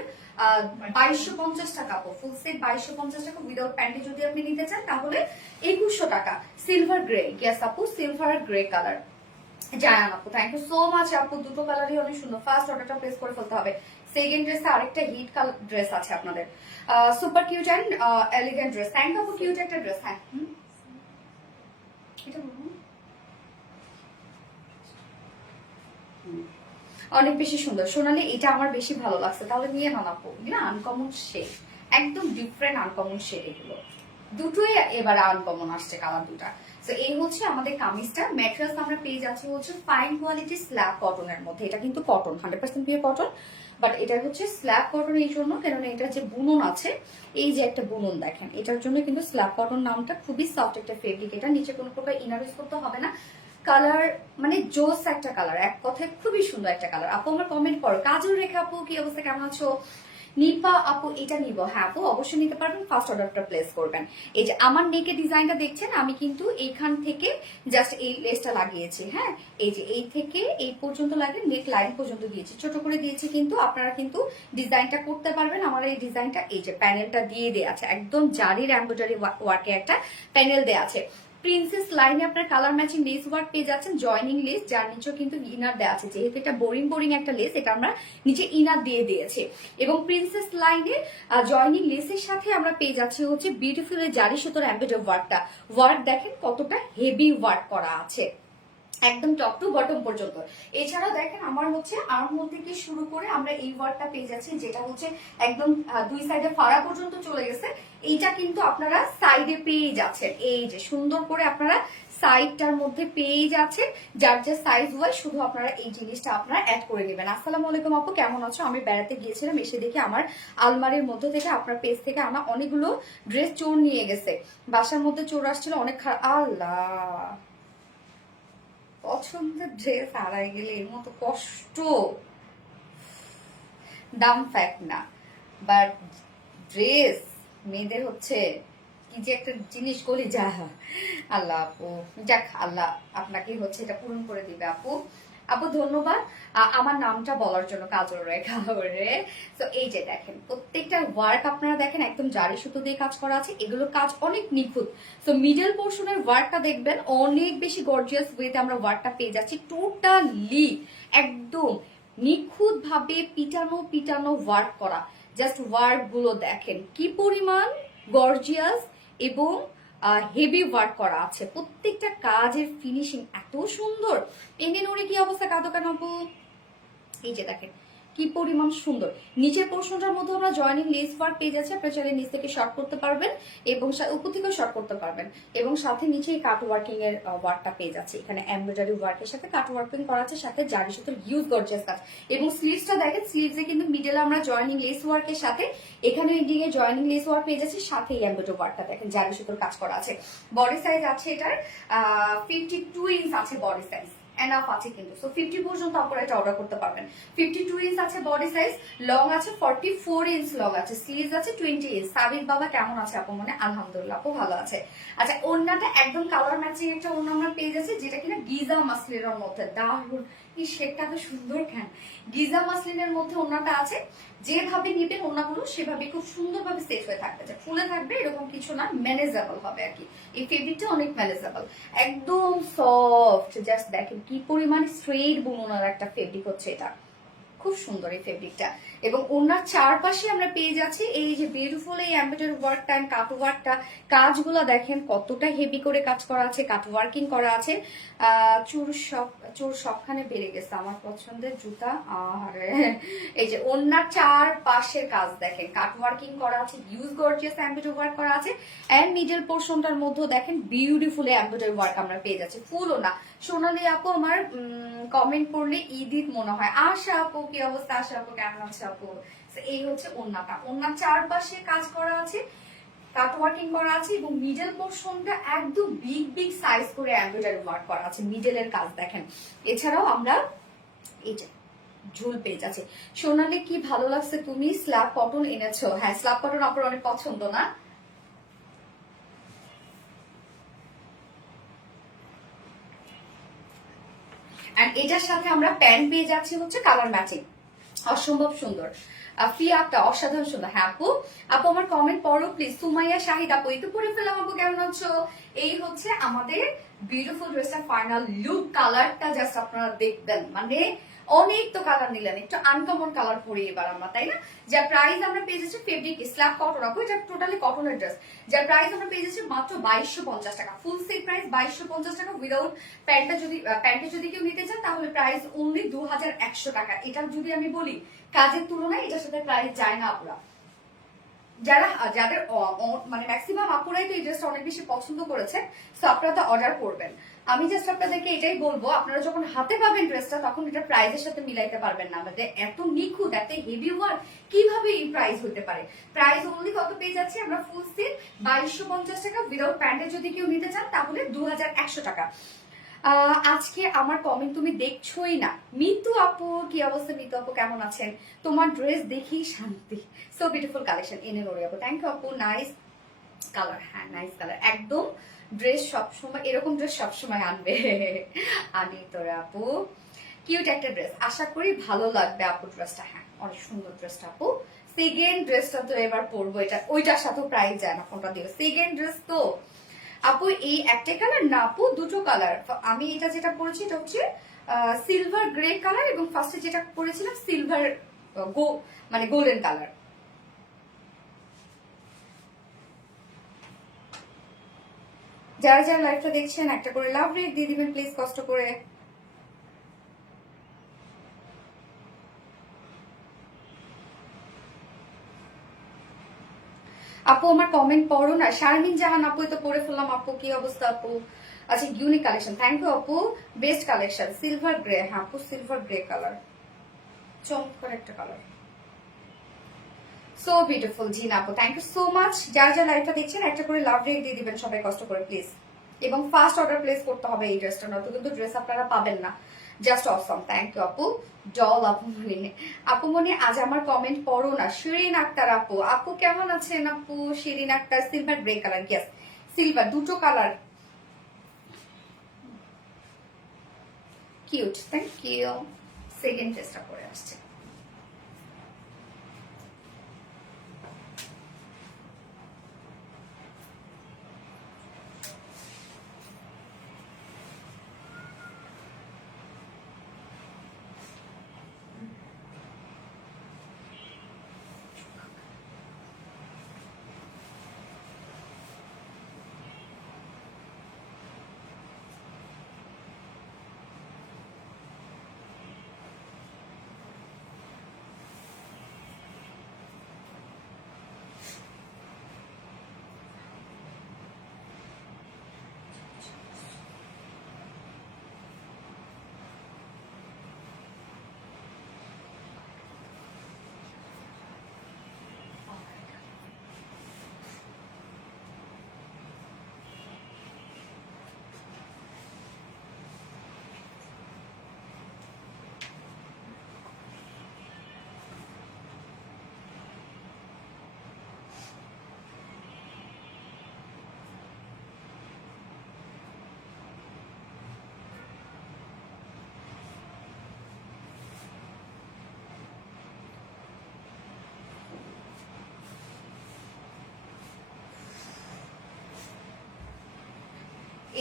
2250 টাকা আপু। ফুল সেট 2250 টাকা। উইদাউট প্যান্টি যদি আপনি নিতে চান তাহলে 2100 টাকা। সিলভার গ্রে, ইয়েস আপু, সিলভার গ্রে কালার। জায়ান আপু, থ্যাংক ইউ সো মাচ আপু। দুটো কালারই অনেক সুন্দর। ফার্স্ট অর্ডারটা প্লেস করে ফেলতে হবে। সেকেন্ড ড্রেসে আরেকটা হিট কালার ড্রেস আছে আপনাদের। Super cute and elegant dress. Thank you আপু, কিউট একটা ড্রেস। হ্যাঁ, এটা বলুন। অনেক বেশি সুন্দর সোনালি, এটা আমার বেশি ভালো লাগছে। তাহলে নিয়ে নাও আপু, না আনকমন শেড, একদম ডিফারেন্ট আনকমন শেড এগুলো। দুটোই এবার আনকমন আসছে কালার দুটা। তো এই হচ্ছে আমাদের কামিজটা। ম্যাটেরিয়ালস আমরা পেয়ে যাচ্ছি হচ্ছে ফাইন কোয়ালিটি স্ল্যাব কটনের মধ্যে। এটা কিন্তু কটন, 100% পিওর কটন। বাট এটা হচ্ছে স্ল্যাব কটন এই জন্য, কেননা এটা যে বুনন আছে, এই যে একটা বুনন দেখেন, এটার জন্য কিন্তু স্ল্যাব কটন নামটা। খুবই সফট একটা ফেব্রিক, এটা নিচে কোনো প্রকার ইনার ইউজ করতে হবে না। কালার মানে জোস একটা কালার, এক কথায় খুবই সুন্দর একটা কালার। আপু আমার কমেন্ট করো। কাজল রেখা আপু, কি অবস্থা, কেমন আছো? নিপা আপু, এটা নিব। হ্যাঁ আপু, অবশ্যই নিতে পারবেন। ফার্স্ট অর্ডারটা প্লেস করবেন। এই যে আমার নেকে ডিজাইনটা দেখছেন, আমি কিন্তু এইখান থেকে জাস্ট এই লেসটা লাগিয়েছি। হ্যাঁ, এই যে এই থেকে এই পর্যন্ত লাগে, নেক লাইন পর্যন্ত দিয়েছি, ছোট করে দিয়েছি। কিন্তু আপনারা কিন্তু ডিজাইনটা করতে পারবেন। আমার এই ডিজাইনটা, এই যে প্যানেলটা দিয়ে দেওয়া আছে, একদম জারির এমব্রয়ডারি ওয়ার্কে একটা প্যানেল দেওয়া আছে। প্রিন্সেস লাইনে আপনার কালার ম্যাচিং লেস ওয়ার্ক পেয়ে যাচ্ছেন, জয়নিং লেস, যার নিচেও কিন্তু ইনার দেওয়া আছে। যেহেতু এটা বোরিং একটা লেস, এটা আমরা নিচে ইনার দিয়ে দিয়েছি। এবং প্রিন্সেস লাইনের জয়নিং লেসের সাথে আমরা পেয়ে যাচ্ছি হচ্ছে বিউটিফুল জারি সুতোর এমব্রয়ডারি ওয়ার্কটা। ওয়ার্ক দেখেন কতটা হেভি ওয়ার্ক করা আছে, একদম টপ টু বটম পর্যন্ত। এছাড়াও দেখেন আমার হচ্ছে আর্মহোল থেকে শুরু করে আমরা এই ওয়ার্কটা পেয়ে যাচ্ছি, যেটা হচ্ছে একদম দুই সাইডে ফাড়া পর্যন্ত চলে গেছে। এইটা কিন্তু আপনারা সাইডে পেয়ে যাচ্ছেন, এই যে সুন্দর করে আপনারা সাইডটার মধ্যে পেয়ে যাচ্ছেন। যার যে সাইজ হয় শুধু আপনারা এই জিনিসটা আপনারা অ্যাড করে নেবেন। আসসালামু আলাইকুম আপু, কেমন আছো? আমি বেড়াতে গিয়েছিলাম, এসে দেখি আমার আলমারির মধ্যে থেকে আপনার পেজ থেকে আমার অনেকগুলো ড্রেস চোর নিয়ে গেছে। বাসার মধ্যে চোর আসছিল, অনেক খারাপ। আল্লাহ, পছন্দের ড্রেস হারাই গেলে এর মতো কষ্ট। দাম ফ্যাক্ট না, বাট ড্রেস মেয়েদের হচ্ছে কি যে একটা জিনিস করি যা। আল্লাহ আপু, যাক আল্লাহ আপনাকে হচ্ছে এটা পূরণ করে দিবে আপু। আপু ধন্যবাদ আমার নামটা বলার জন্য, কাজল রেখা রে। তো এই যে দেখেন প্রত্যেকটা ওয়ার্ক আপনারা দেখেন একদম জারি সুতো দিয়ে কাজ করা আছে। এগুলো কাজ অনেক নিখুঁত। তো মিডল পোর্শনের ওয়ার্কটা দেখবেন অনেক বেশি গর্জিয়াস ওয়েতে আমরা ওয়ার্কটা পেয়ে যাচ্ছি। টোটালি একদম নিখুঁত ভাবে পিটানো ওয়ার্ক করা। জাস্ট ওয়ার্ক গুলো দেখেন কি পরিমাণ গর্জিয়াস এবং হেভি ওয়ার্ক করা আছে। প্রত্যেকটা কাজের ফিনিশিং এত সুন্দর। এনে নোরে কি অবস্থা, কাঁদো কেন আপু? এই যে দেখেন কি পরিমাণ সুন্দর। নিচের পোর্শনটার মধ্যে আমরা জয়েনিং লেস ওয়ার্ক পেয়ে যাচ্ছি। আপনারা চাইলে নিচ থেকে শর্ট করতে পারবেন এবং উপর থেকেও শর্ট করতে পারবেন। এবং সাথে নিচে কাট ওয়ার্কিং এর ওয়ার্কটা পেয়ে যাচ্ছে। এখানে এমব্রয়ডারি ওয়ার্কের সাথে কাট ওয়ার্কিং করা আছে, সাথে জারি সুতোর হিউজ গর্জিয়াস কাজ। এবং স্লিভসটা দেখেন, স্লিভসে কিন্তু মিডলে আমরা জয়েনিং লেস ওয়ার্কের সাথে এখানে এন্ডিং এ জয়েনিং লেস ওয়ার্ক পেয়ে যাচ্ছি, সাথে এমব্রয়ডারি ওয়ার্কটা দেখেন জারি সুতোর কাজ করা আছে। বডি সাইজ আছে এটার 52 ইঞ্চ আছে বডি সাইজ, এনাফ আছে কিন্তু। সো 50 পর্যন্ত আপনারা এটা অর্ডার করতে পারবেন। 52 ইঞ্চ আছে বডি সাইজ, লং আছে 44 ইঞ্চ লং আছে, স্লিভস আছে 20 ইঞ্চ। সাবির বাবা কেমন আছে আপু? মানে আলহামদুলিল্লাহ আপু ভালো আছে। আচ্ছা, ওড়নাটা একদম কালার ম্যাচিং একটা ওড়না আমরা পেয়ে যাচ্ছি, যেটা কিনা গিজা মাসলিনের মধ্যে। দারুণ, এই শেডটা তো সুন্দর কেন। গিজা মাসলিনের মধ্যে ওড়নাটা আছে। যেভাবে নিবেন ওড়নাগুলো সেভাবে খুব সুন্দরভাবে সেট হয়ে থাকবে, যে ফুলে থাকবে এরকম কিছু না, ম্যানেজেবল হবে আর কি। এই ফেব্রিকটা অনেক ম্যানেজেবল, একদম সফট। জাস্ট দেখেন কি পরিমাণ স্ট্রেট বুননের একটা ফেব্রিক হচ্ছে এটা, খুব সুন্দর এই ফেব্রিকটা। এবং ওনার চারপাশে আমরা পেয়ে যাচ্ছি এই যে বিউটিফুল এই এমব্রয়ডারি ওয়ার্কটা এন্ড কাট ওয়ার্কটা। কাজগুলো দেখেন কতটা হেভি করে কাজ করা আছে, কাট ওয়ার্কিং করা আছে। চুর সবখানে বেড়ে গেছে আমার পছন্দের জুতা। আরে এই যে ওনার চারপাশের কাজ দেখেন, কাট ওয়ার্কিং করা আছে, ইউজ গর্জিয়াস এমব্রয়ডারি ওয়ার্ক করা আছে এন্ড মিডল পোর্শনটার মধ্যে দেখেন বিউটিফুল এমব্রয়ডারি ওয়ার্ক আমরা পেয়ে যাচ্ছি। ফুলও না। সোনালী আপু আমার কমেন্ট করলে ঈদ মনে হয়। আশা আপু কি অবস্থা? আশা আপু কেমন আছে আপু? এই হচ্ছে ওন্নাটা, ওন্নার চারপাশে কাজ করা আছে, কাট ওয়ার্কিং করা আছে এবং মিডল পোর্শনটা একদম বিগ বিগ সাইজ করে এমব্রয়ডারি ওয়ার্ক করা আছে, মিডলের কাজ দেখেন। এছাড়াও আমরা এই যে ঝুল পেজ আছে। সোনালী কি ভালো লাগছে, তুমি স্ল্যাব কটন এনেছো? হ্যাঁ, স্ল্যাব কটন আপনার অনেক পছন্দ না? আর এটার সাথে আমরা প্যান্ট পেয়ে যাচ্ছি হচ্ছে কালার ম্যাচিং, অসম্ভব সুন্দর। ফিয়াকটা অসাধারণ সুন্দর। হ্যাঁ আপু, আপু আমার কমেন্ট পড়ো প্লিজ। সুমাইয়া শাহিদ আপু, এই তো পরে ফেললাম আপু, কেমন আছো? এই হচ্ছে আমাদের বিউটিফুল ড্রেসটার ফাইনাল লুক। কালারটা জাস্ট আপনারা দেখবেন, মানে অনেক তো কালার নিলেন, একটু আনকমন কালার পরে এবার আমরা, তাই না? যার প্রাইস আমরা পেয়ে যাচ্ছি ফেব্রিক স্ল্যাব কটন আপু, এটা টোটালি কটনের ড্রেস। যার প্রাইস আমরা পেয়ে যাচ্ছি মাত্র 2250 টাকা। ফুল সেট প্রাইস 2250 টাকা উইদাউট প্যান্টে যদি কেউ নিতে চান তাহলে প্রাইস অনলি 2100 টাকা। এটা যদি আমি বলি কাজের তুলনায় এটার সাথে প্রাইস যায় না আপুরা। যাদের মানে ম্যাক্সিমাম আপুরাই তো এই ড্রেসটা অনেক বেশি পছন্দ করেছে, তো আপনারা তো অর্ডার করবেন। আমি জাস্ট আপনাদেরকে এটাই বলবো, আপনারা যখন হাতে পাবেন ড্রেসটা তখন এটা প্রাইসের সাথে মিলাইতে পারবেন না। আমাদের এত নিখুঁত, এত হেভি ওয়ার্ক, কিভাবে এই প্রাইস হতে পারে? প্রাইস অনলি কত পেয়ে যাচ্ছি আমরা? ফুল সেট 2250 টাকা, উইদাউট প্যান্টে যদি কেউ নিতে চান তাহলে 2100 টাকা। আজকে আমার কমেন্ট তুমি দেখছোই না। মিতু আপু কি অবস্থা? মিতু আপু কেমন আছেন? তোমার ড্রেস দেখি শান্তি। সো বিউটিফুল কালেকশন এনে নোরি আপু, থ্যাংক ইউ আপু। নাইস কালার, হ্যাঁ নাইস কালার একদম। ড্রেস সবসময় এরকম ড্রেস সবসময় আনবে। আনি তোরে আপু, কিউট একটা ড্রেস, আশা করি ভালো লাগবে আপু ড্রেসটা। হ্যাঁ অনেক সুন্দর ড্রেসটা আপু। সেকেন্ড ড্রেসটা তো এবার পরবো, এটা ওইটার সাথে প্রাইস যায় না, কোনটা দিও। সেকেন্ড ড্রেস তো আপু এই একটাই কালার না আপু, দুটো কালার। আমি এটা যেটা পরেছি এটা হচ্ছে সিলভার গ্রে কালার এবং ফার্স্টে যেটা পরেছিলাম সিলভার মানে গোল্ডেন কালার। যারা যারা লাইভটা দেখছেন একটা করে লাভ রেট দিয়ে দিবেন প্লিজ, কষ্ট করে। আপু আমার কমেন্ট পড়ো না। শারমিন জাহান আপু, তো পড়ে ফেললাম আপু, কি অবস্থা আপু? আচ্ছা ইউনিক কালেকশন, থ্যাংক ইউ আপু। Best collection silver grey. হ্যাঁ আপু সিলভার গ্রে কালার, চমৎকার একটা কালার, সো বিউটিফুল। জি না আপু, থ্যাংক ইউ সো মাচ। যারা যারা লাইভটা দেখছেন একটা করে লাভ রেট দিয়ে দিবেন সবাই, কষ্ট করে প্লিজ। এবং ফার্স্ট অর্ডার প্লেস করতে হবে এই ড্রেসটা, নয়তো কিন্তু ড্রেস আপনারা পাবেন না। জাস্ট অসম, থ্যাংক ইউ আপু। জল আপু মনি, আপু মনি আজ আমার কমেন্ট পড়ো না। শিরিন আক্তার আপু, আপু কেমন আছেন আপু? Shirin Akter silver grey colour, yes silver, দুটো colour, cute, thank you. Second ড্রেসটা পরে আসছে।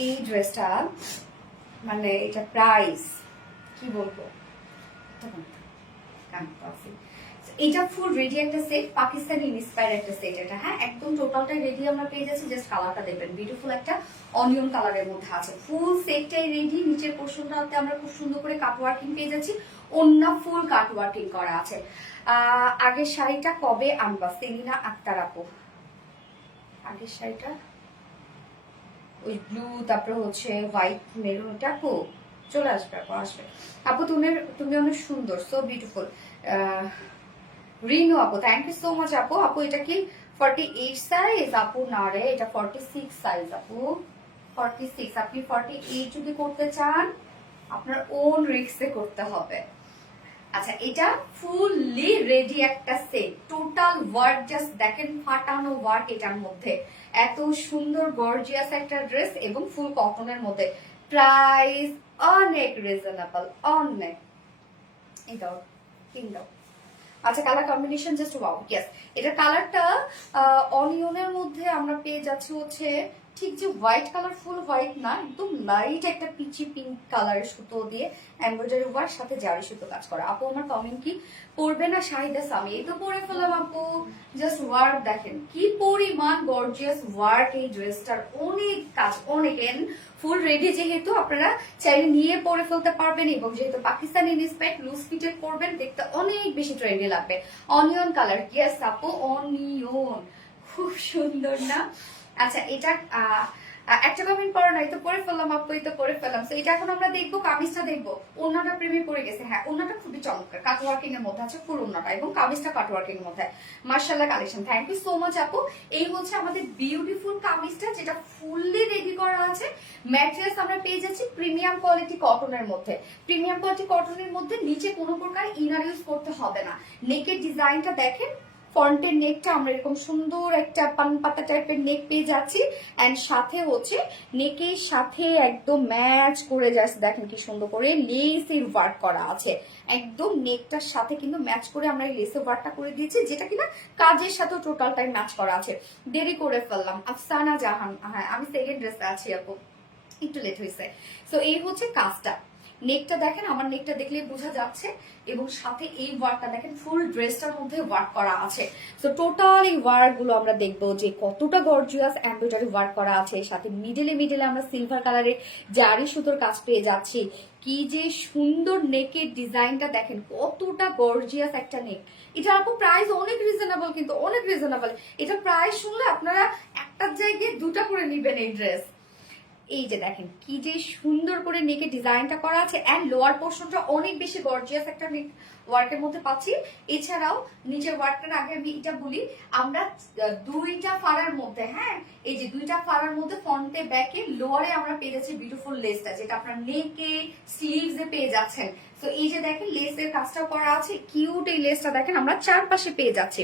এই ড্রেসটা মানে এটা প্রাইস কি বলবো, কানতাছি। এটা ফুল রেডি একটা সেট, পাকিস্তানি ইন্সপায়ার একটা সেট এটা। হ্যাঁ, একদম টোটালটা রেডি আমরা পেয়ে যাচ্ছি। জাস্ট কালারটা দেখবেন, বিউটিফুল একটা অনিয়ন কালারের মধ্যে আছে। ফুল সেটটাই রেডি। নিচের পোর্শনটাতে আমরা খুব সুন্দর করে কাট ওয়ার্কিং পেয়ে যাচ্ছি, ওন্না ফুল কাট ওয়ার্কিং করা আছে। আগের শাড়িটা কবে আনবা সেলিনা আক্তার আপু? আগের শাড়িটা ওই ব্লু, তারপরে হচ্ছে হোয়াইট মেরুন, এটা আপু চলে আসবে, আপু আসবে। আপু তুমি অনেক সুন্দর, সো বিউটিফুল। রিনু আপু, থ্যাংক ইউ সো মাচ আপু। আপু এটা কি 48 সাইজ? আপু না রে, এটা 46 সাইজ আপু, 46। আপনি 48 যদি করতে চান আপনার ওন রিস্কে করতে হবে। আচ্ছা, এটা ফুললি রেডি একটা সেট, টোটাল ওয়ার্ক জাস্ট দেখেন, ফাটানো ওয়ার্ক এটার মধ্যে। এত সুন্দর গর্জিয়াস একটা ড্রেস এবং ফুল কটনের মধ্যে। প্রাইস অনেক রিজনেবল, অনেক। এই দাও, কিন দাও। আচ্ছা, colour combination just wow. Yes, এটা কালারটা অনিয়নের মধ্যে আমরা পেয়ে যাচ্ছি হচ্ছে ঠিক যে হোয়াইট কালার, ফুল হোয়াইট না, একদম লাইট একটা পিচি পিঙ্ক কালারের সুতো দিয়ে এমব্রয়ডারি ওয়ার্ক, সাথে জারি সুতো কাজ করা। আপু আমার কমেন্ট কি পড়বে না? শাহিদা সামি, এই তো পরে ফেললাম আপু। জাস্ট ওয়ার্ক দেখেন কি পরিমাণ গর্জিয়াস ওয়ার্ক এই ড্রেসটার, অনেক কাজ, অনেক। ফুল রেডি যেহেতু আপনারা চাইলে নিয়ে পরে ফেলতে পারবেন, এবং যেহেতু পাকিস্তানি ইন্সপায়ার্ড লুজ ফিটেড পরবেন, দেখতে অনেক বেশি ট্রেন্ডি লাগবে। অনিয়ন কালার, ইয়েস আপু অনিয়ন, খুব সুন্দর না? আচ্ছা, এটা একটা কমেন্ট পড়ো না, এই তো পরে ফেললাম আপু, এই তো পরে ফেললাম। তো এটা এখন আমরা দেখবো, কামিজটা দেখবো। ওন্নাটা প্রেমে পড়ে গেছে। হ্যাঁ, ওন্নাটা খুবই চমৎকার, কাট ওয়ার্কিং এর মধ্যে আছে ফুল ওন্নাটা, এবং কামিজটা কাট ওয়ার্কিং এর মধ্যে। মার্শাল্লাহ collection, thank you so much আপু। এই হচ্ছে আমাদের বিউটিফুল কামিজটা, যেটা ফুললি রেডি করা আছে। ম্যাটেরিয়ালস আমরা পেয়ে যাচ্ছি প্রিমিয়াম কোয়ালিটি কটনের মধ্যে। প্রিমিয়াম কোয়ালিটি কটনের মধ্যে নিচে কোনো প্রকার ইনার ইউজ করতে হবে না। নেকের ডিজাইনটা দেখেন, ফ্রন্টের নেকটা আমরা এরকম সুন্দর একটা পান পাতা টাইপের নেক পেয়ে যাচ্ছি, এন্ড সাথে হচ্ছে নেকের সাথে একদম ম্যাচ করে যাচ্ছে। দেখেন কি সুন্দর করে লেসের ওয়ার্ক করা আছে, একদম নেকটার সাথে কিন্তু ম্যাচ করে আমরা এই লেসের ওয়ার্কটা করে দিয়েছি, যেটা কিনা কাজের সাথেও টোটাল টাইম ম্যাচ করা আছে। দেরি করে ফেললাম। আফসানা জাহান, হ্যাঁ আমি সেকেন্ড ড্রেসে আছি আপু, একটু লেট হয়েছে। সো এই হচ্ছে কাজটা। নেকটা দেখেন, আমার নেকটা দেখলেই বোঝা যাচ্ছে, এবং সাথে এই ওয়ার্কটা দেখেন, ফুল ড্রেসটার মধ্যে ওয়ার্ক করা আছে। সো টোটাল এই ওয়ার্ক গুলো আমরা দেখবো যে কতটা গর্জিয়াস এমব্রয়ডারি ওয়ার্ক করা আছে। সাথে মিডলে মিডলে আমরা সিলভার কালারের জারি সুতোর কাজ পেয়ে যাচ্ছি। কি যে সুন্দর নেকের ডিজাইনটা দেখেন, কতটা গর্জিয়াস একটা নেক। এটা আপু প্রাইস অনেক রিজনেবল, কিন্তু অনেক রিজনেবল। এটা প্রাইস শুনলে আপনারা একটার জায়গায় দুটা করে নিবেন এই ড্রেস। এই যে দেখেন কি যে সুন্দর করে নেকের ডিজাইনটা করা আছে, এন্ড লোয়ার পোর্শনটা অনেক বেশি গর্জিয়াস একটা নেক ওয়ার্কের মধ্যে পাচ্ছি। এছাড়াও নিচের ওয়ার্কটার আগে আমি এটা বলি, আমরা দুইটা ফাড়ার মধ্যে, হ্যাঁ এই যে দুইটা ফাড়ার মধ্যে ফ্রন্টে ব্যাকে লোয়ারে আমরা পেয়ে যাচ্ছি বিউটিফুল লেসটা, যেটা আপনার নেকে স্লিভস এ পেয়ে যাচ্ছেন। তো এই যে দেখেন লেসের কাজটাও করা আছে, কিউট এই লেসটা দেখেন আমরা চারপাশে পেয়ে যাচ্ছি,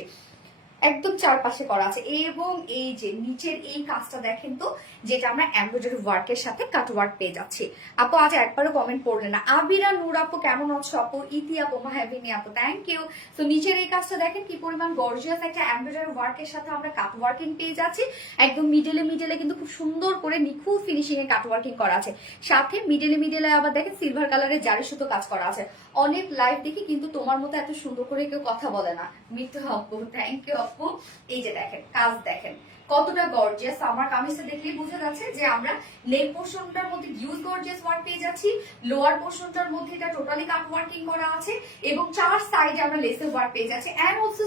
একদম চারপাশে করা আছে। এবং এই যে নিচের এই কাজটা দেখেন তো, যেটা আমরা এমব্রয়ডারি ওয়ার্কের সাথে কাট ওয়ার্ক পেয়ে যাচ্ছি। আপু আজ একবারও কমেন্ট পড়লে না। আবিরা নূর আপু কেমন আছো আপু? ইতি আপু, মাহাবিনী আপু, থ্যাংক ইউ। তো নিচের এই কাজটা দেখেন কি পরিমাণ গর্জিয়াস একটা এমব্রয়ডারি ওয়ার্কের সাথে আমরা কাট ওয়ার্কিং পেয়ে যাচ্ছি। একদম মিডলে মিডলে কিন্তু খুব সুন্দর করে নিখুঁত ফিনিশিং এ কাট ওয়ার্কিং করা আছে। সাথে মিডলে মিডলে আবার দেখেন সিলভার কালারের জারি সুতো কাজ করা আছে। অনেক লাইভ দেখি, কিন্তু তোমার মতো এত সুন্দর করে কেউ কথা বলে না। মিঠু আপু, থ্যাংক ইউ আপু। এই যে দেখেন কাজ দেখেন কতটা গর্জিয়াস। আমার কামিজটা দেখলেই বোঝা যাচ্ছে যে আমরা নেক পোর্শনটার মধ্যে হিউজ গর্জিয়াস ওয়ার্ক পেয়ে যাচ্ছি, লোয়ার পোর্শনটার মধ্যে এটা টোটালি কাট ওয়ার্কিং করা আছে, এবং চার সাইডে আমরা লেসের ওয়ার্ক পেয়ে যাচ্ছি, এন্ড অলসো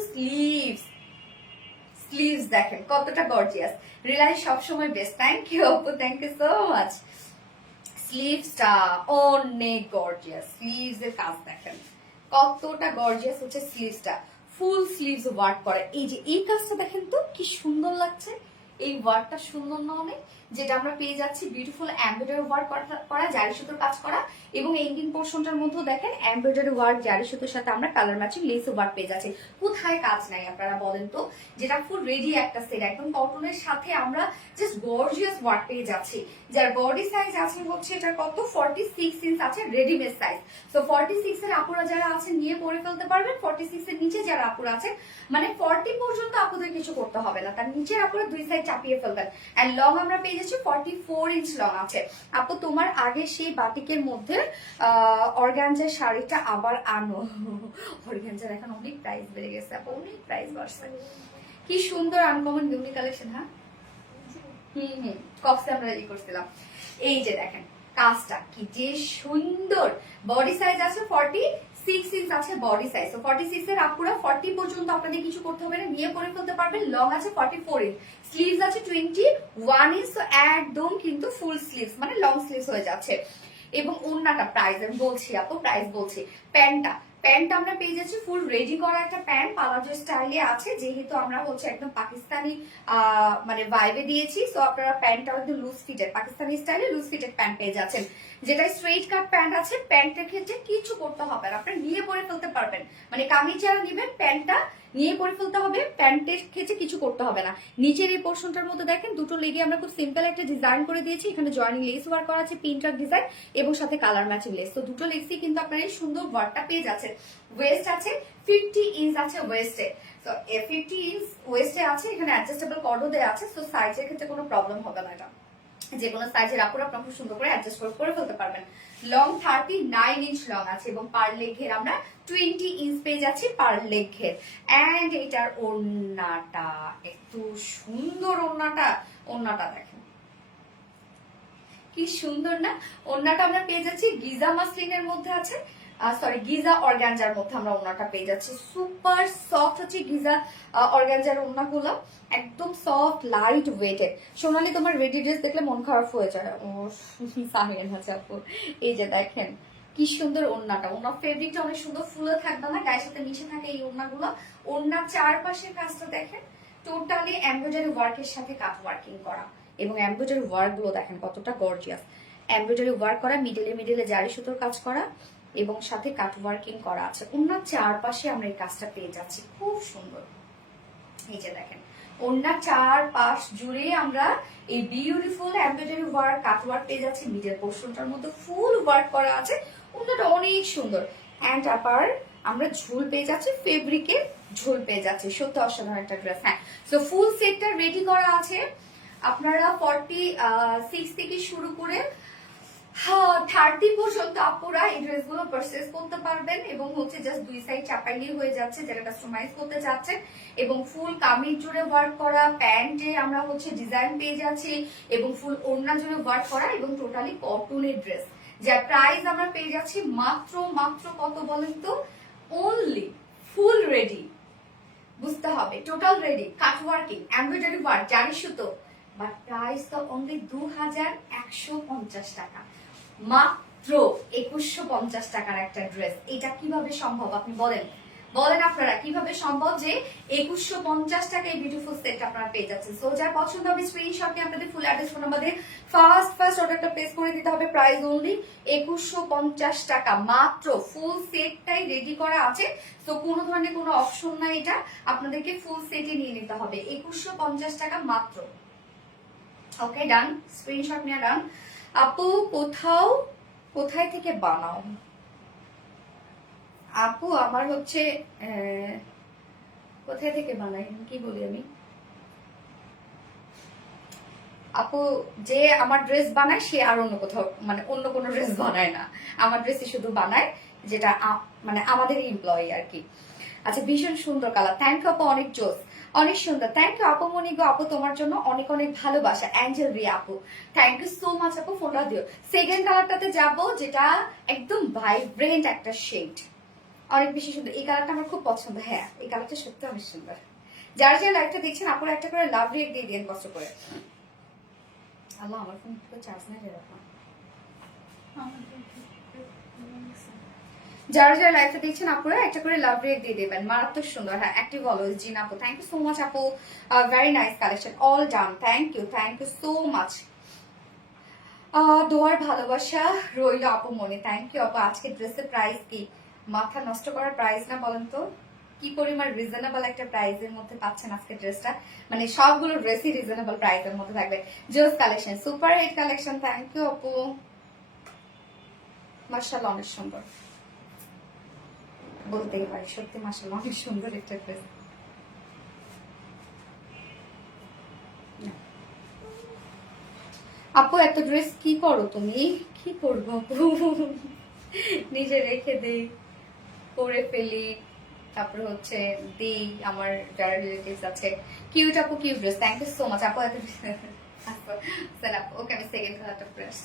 স্লিভস দেখেন কতটা গর্জিয়াস। রিলাই সবসময় বেস্ট, থ্যাংক ইউ আপু, থ্যাংক ইউ সো মাচ। স্লিভসটা অনেক গর্জিয়াস, স্লিভস এর কাজ দেখেন কতটা গর্জিয়াস হচ্ছে স্লিভসটা, ফুল স্লিভস ওয়ার্ক করে। এই যে এই কাজটা দেখেন তো কি সুন্দর লাগছে, এই ওয়ার্কটা সুন্দর না অনেক, যেটা আমরা পেয়ে যাচ্ছি বিউটিফুল এমব্রয়ডারি ওয়ার্ক করা, জারি সুতোর কাজ করা, এবং এন্ডিং পোর্শনটার মধ্যেও দেখেন এমব্রয়ডারি ওয়ার্ক জারি সুতোর সাথে আমরা কালার ম্যাচিং লেস ওয়ার্ক পেয়ে যাচ্ছি। কোথায় কাজ নাই আপনারা বলেন তো? যেটা ফুল রেডি একটা সেট, একদম কটনের সাথে আমরা জাস্ট গর্জিয়াস ওয়ার্ক পেয়ে যাচ্ছি। যার বডি সাইজ আছে হচ্ছে এটা কত 46 ইঞ্চ আছে রেডিমেড সাইজ। তো 46 এর আপুরা যারা আছেন নিয়ে পরে ফেলতে পারবেন। 46 এর নিচে যারা আপুরা আছেন, মানে 40 পর্যন্ত আপুদের কিছু করতে হবে না, তার নিচের আপুরা দুই সাইড চাপিয়ে ফেলবেন। এন্ড লং আমরা পেয়ে যাচ্ছে 44 ইঞ্চ লং আছে। আপু তোমার আগে সেই বাটিকের মধ্যে অর্গানজার শাড়িটা আবার আনো। অর্গানজার এখন অনেক প্রাইস বেড়ে গেছে আপু, অনেক প্রাইস বাড়ছে। কি সুন্দর আনকমন ইউনিক কালেকশন। হ্যাঁ কক্সে আমরা রেডি করছিলাম। এই যে দেখেন কাজটা কি যে সুন্দর। বডি সাইজ আছে 46 ইঞ্চ আছে বডি সাইজ। তো 46 এর আপুরা 40 পর্যন্ত আপনাদের কিছু করতে হবে না, নিয়ে পরে ফেলতে পারবেন। লং আছে 44 ইঞ্চ, স্লিভস আছে 21 ইঞ্চ। তো একদম কিন্তু ফুল স্লিভস মানে লং স্লিভস হয়ে যাচ্ছে। এবং ওন্নাটা প্রাইস আমি বলছি আপু, প্রাইস বলছি। প্যান্টটা আমরা পেয়ে যাচ্ছি ফুল রেডি করা একটা প্যান্ট, পালাজো স্টাইলে আছে, যেহেতু আমরা হচ্ছে একদম পাকিস্তানি মানে ভাইবে দিয়েছি। সো আপনারা প্যান্টটা একদম লুজ ফিটেড পাকিস্তানি স্টাইলে লুজ ফিটেড প্যান্ট পেয়ে যাচ্ছেন। যেটা স্ট্রেইট কাট প্যান্ট আছে, প্যান্টের ক্ষেত্রে কিছু করতে হবে না, আপনারা নিয়ে পরে ফেলতে পারবেন। মানে কামিজ যারা নেবেন প্যান্টটা নিয়ে পরে ফেলতে হবে, প্যান্টের ক্ষেত্রে কিছু করতে হবে না। নিচের এই পোর্শনটার মধ্যে দেখেন দুটো লেগে আমরা খুব সিম্পল একটা ডিজাইন করে দিয়েছি। এখানে জয়েনিং লেস ওয়ার্ক করা আছে, প্রিন্টার ডিজাইন এবং সাথে কালার ম্যাচিং লেস। তো দুটো লেসই কিন্তু আপনারা এই সুন্দর ওয়ার্কটা পেয়ে যাচ্ছেন। ওয়েস্ট আছে 50 ইঞ্চ আছে ওয়েস্টে। তো 50 ইঞ্চ ওয়েস্টে আছে, এখানে অ্যাডজাস্টেবল কর্ডও দেওয়া আছে। তো সাইজের ক্ষেত্রে কোনো প্রবলেম হবে না, এটা যে কোনো সাইজের আপুরা আপনারা খুব সুন্দর করে অ্যাডজাস্ট করে ফেলতে পারবেন। লং 39 ইঞ্চ লং আছে এবং পার লেগ ঘের আমরা 20 ইঞ্চ পেয়ে যাচ্ছি পার লেগ ঘের। এন্ড এটার ওড়নাটা এত সুন্দর, ওড়নাটা দেখেন কি সুন্দর না। ওড়নাটা আমরা পেয়ে যাচ্ছি গিজা মাসলিনের মধ্যে আছে, সরি গিজা অর্গানজার মধ্যে আমরা ওড়নাটা পেয়ে যাচ্ছি। সুপার সফট হচ্ছে গিজা অর্গানজার ওড়নাগুলো, একদম সফট লাইট ওয়েটেড। সোনালি তোমার রেডি ড্রেস দেখলে মন খারাপ হয়ে যায়। ও সাহিন আছে আপু, এই যে দেখেন কি সুন্দর ওড়নাটা। ওড়নার ফেব্রিকটা অনেক সুন্দর, ফুলে থাকবে না, গায়ের সাথে মিশে থাকে এই ওড়নাগুলো। ওড়নার চারপাশের কাজটা দেখেন টোটালি এমব্রয়ডারি ওয়ার্কের সাথে কাট ওয়ার্কিং করা, এবং এমব্রয়ডারি ওয়ার্ক গুলো দেখেন কতটা গর্জিয়াস। এমব্রয়ডারি ওয়ার্ক করা, মিডলে জারি সুতোর কাজ করা এবং সাথে কাট ওয়ার্কিং করা আছে। ওনার চারপাশে আমরা এই কাজটা পেয়ে যাচ্ছি, খুব সুন্দর। এই যে দেখেন ওনার চারপাশ জুড়ে আমরা এই বিউটিফুল এমব্রয়ডারি ওয়ার্ক কাট ওয়ার্ক পেয়ে যাচ্ছি। মিডল পোর্শনটার মধ্যে ফুল ওয়ার্ক করা আছে, ওনাটা অনেক সুন্দর। অ্যান্ড আবার আমরা ঝুল পেয়ে যাচ্ছি, ফেব্রিকের ঝুল পেয়ে যাচ্ছি। সত্যি অসাধারণ একটা ড্রেস। হ্যাঁ, সো ফুল সেটটা রেডি করা আছে। আপনারা 46 থেকে শুরু করে 30 পর্যন্ত আপুরা এই ড্রেসগুলো পারচেজ করতে পারবেন, এবং হচ্ছে জাস্ট দুই সাইড চাপাইলেই হয়ে যাচ্ছে যারা কাস্টমাইজ করতে চাচ্ছেন। এবং ফুল কামিজ জুড়ে ওয়ার্ক করা, প্যান্টে আমরা হচ্ছে ডিজাইন পেয়ে যাচ্ছি, এবং ফুল ওড়না জুড়ে ওয়ার্ক করা, এবং টোটালি কটনের ড্রেস, যার প্রাইস আমরা পেয়ে যাচ্ছি মাত্র কত বলেন তো? অনলি ফুল রেডি, বুঝতে হবে টোটাল রেডি, কাট ওয়ার্কিং, এমব্রয়ডারি ওয়ার্ক, জারি সুতো, বাট প্রাইস তো অনলি 2150 টাকা। মাত্র 2150 টাকার একটা ড্রেস। এটা কিভাবে সম্ভব আপনি বলেন আপনারা কিভাবে সম্ভব যে 2150 টাকায় বিউটিফুল সেট আপনারা পেয়ে যাচ্ছেন। সো যার পছন্দ হবে স্ক্রিনশট নিয়ে আপনাদের ফুল অ্যাড্রেস ফোন নাম্বার দিয়ে ফার্স্ট অর্ডারটা প্লেস করে দিতে হবে। প্রাইস অনলি 2150 টাকা মাত্র। ফুল সেটটাই রেডি করা আছে, তো কোনো ধরনের কোনো অপশন নাই, এটা আপনাদেরকে ফুল সেটই নিয়ে নিতে হবে। 2150 টাকা মাত্র। ওকে ডান, স্ক্রিনশট নিয়ে ডান। আপু কোথায় থেকে বানাও? আপু আমার হচ্ছে কোথায় থেকে বানাই কি বলি আমি, আপু যে আমার ড্রেস বানায় সে আর অন্য কোথাও মানে অন্য কোনো ড্রেস বানায় না, আমার ড্রেসই শুধু বানায়, যেটা মানে আমাদের এমপ্লয়ি আর কি। আচ্ছা ভীষণ সুন্দর কালার, থ্যাংক ইউ আপু, অনেক জোস, অনেক সুন্দর, থ্যাংক ইউ আপু মনি গো। আপু তোমার জন্য অনেক অনেক ভালোবাসা। অ্যাঞ্জেল রি আপু, থ্যাংক ইউ সো মাচ আপু, ফোনটা দিও। সেকেন্ড কালারটাতে যাব, যেটা একদম ভাইব্রেন্ট একটা শেড, অনেক বেশি সুন্দর। এই কালারটা আমার খুব পছন্দ। হ্যাঁ এই কালারটা সত্যি অনেক সুন্দর। যারা যারা লাইভটা দেখছেন আপুরা একটা করে লাভ রেট দিয়ে দিন কষ্ট করে। আল্লাহ আমার ফোন চার্জ নাই এরকম। যারা যারা লাইভটা দেখছেন আপুরা একটা করে লাভ রেট দিয়ে দেবেন, মারাত্মক সুন্দর। হ্যাঁ অ্যাক্টিভ অলওয়েজ জিন আপু, থ্যাংক ইউ সো মাচ আপু, very nice collection, all done, thank you so much. দোয়ার ভালোবাসা রইল আপু মনে, থ্যাংক ইউ আপু। আজকে ড্রেসের প্রাইস কি মাথা নষ্ট করার প্রাইস না বলেন তো? কি পরিমাণ রিজনেবল একটা প্রাইসের মধ্যে পাচ্ছেন আজকে ড্রেসটা, মানে সবগুলো ড্রেসই রিজনেবল প্রাইসের মধ্যে থাকবে। জোস collection, super hit collection, thank you আপু। মাশাআল্লাহ অনেক সুন্দর, বলতেই পারি সত্যি মাশাআল্লাহ অনেক সুন্দর একটা ড্রেস। আপু এত ড্রেস কি করো তুমি? কি করবো আপু, নিজে রেখে দেই, পরে ফেলি, তারপরে হচ্ছে দিই আমার যারা রিলেটিভস আছে। কিউট আপু, cute dress, thank you so much আপু। এত ওকে, আমি সেকেন্ড কালারটা প্রেস।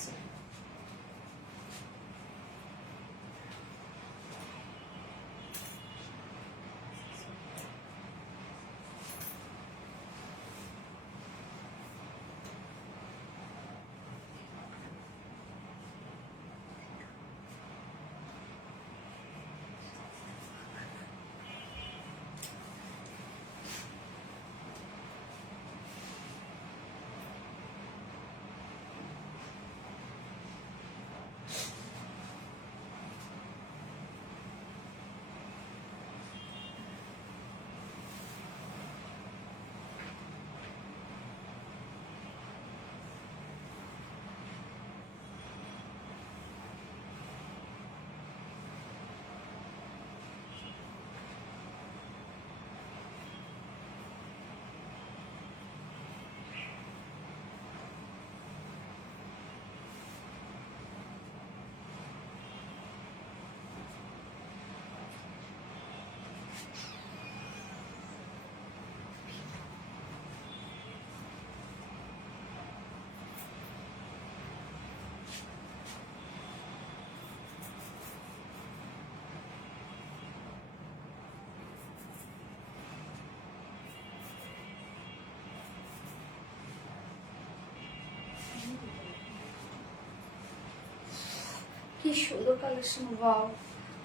কি সুন্দর কালেকশন, ওয়াও।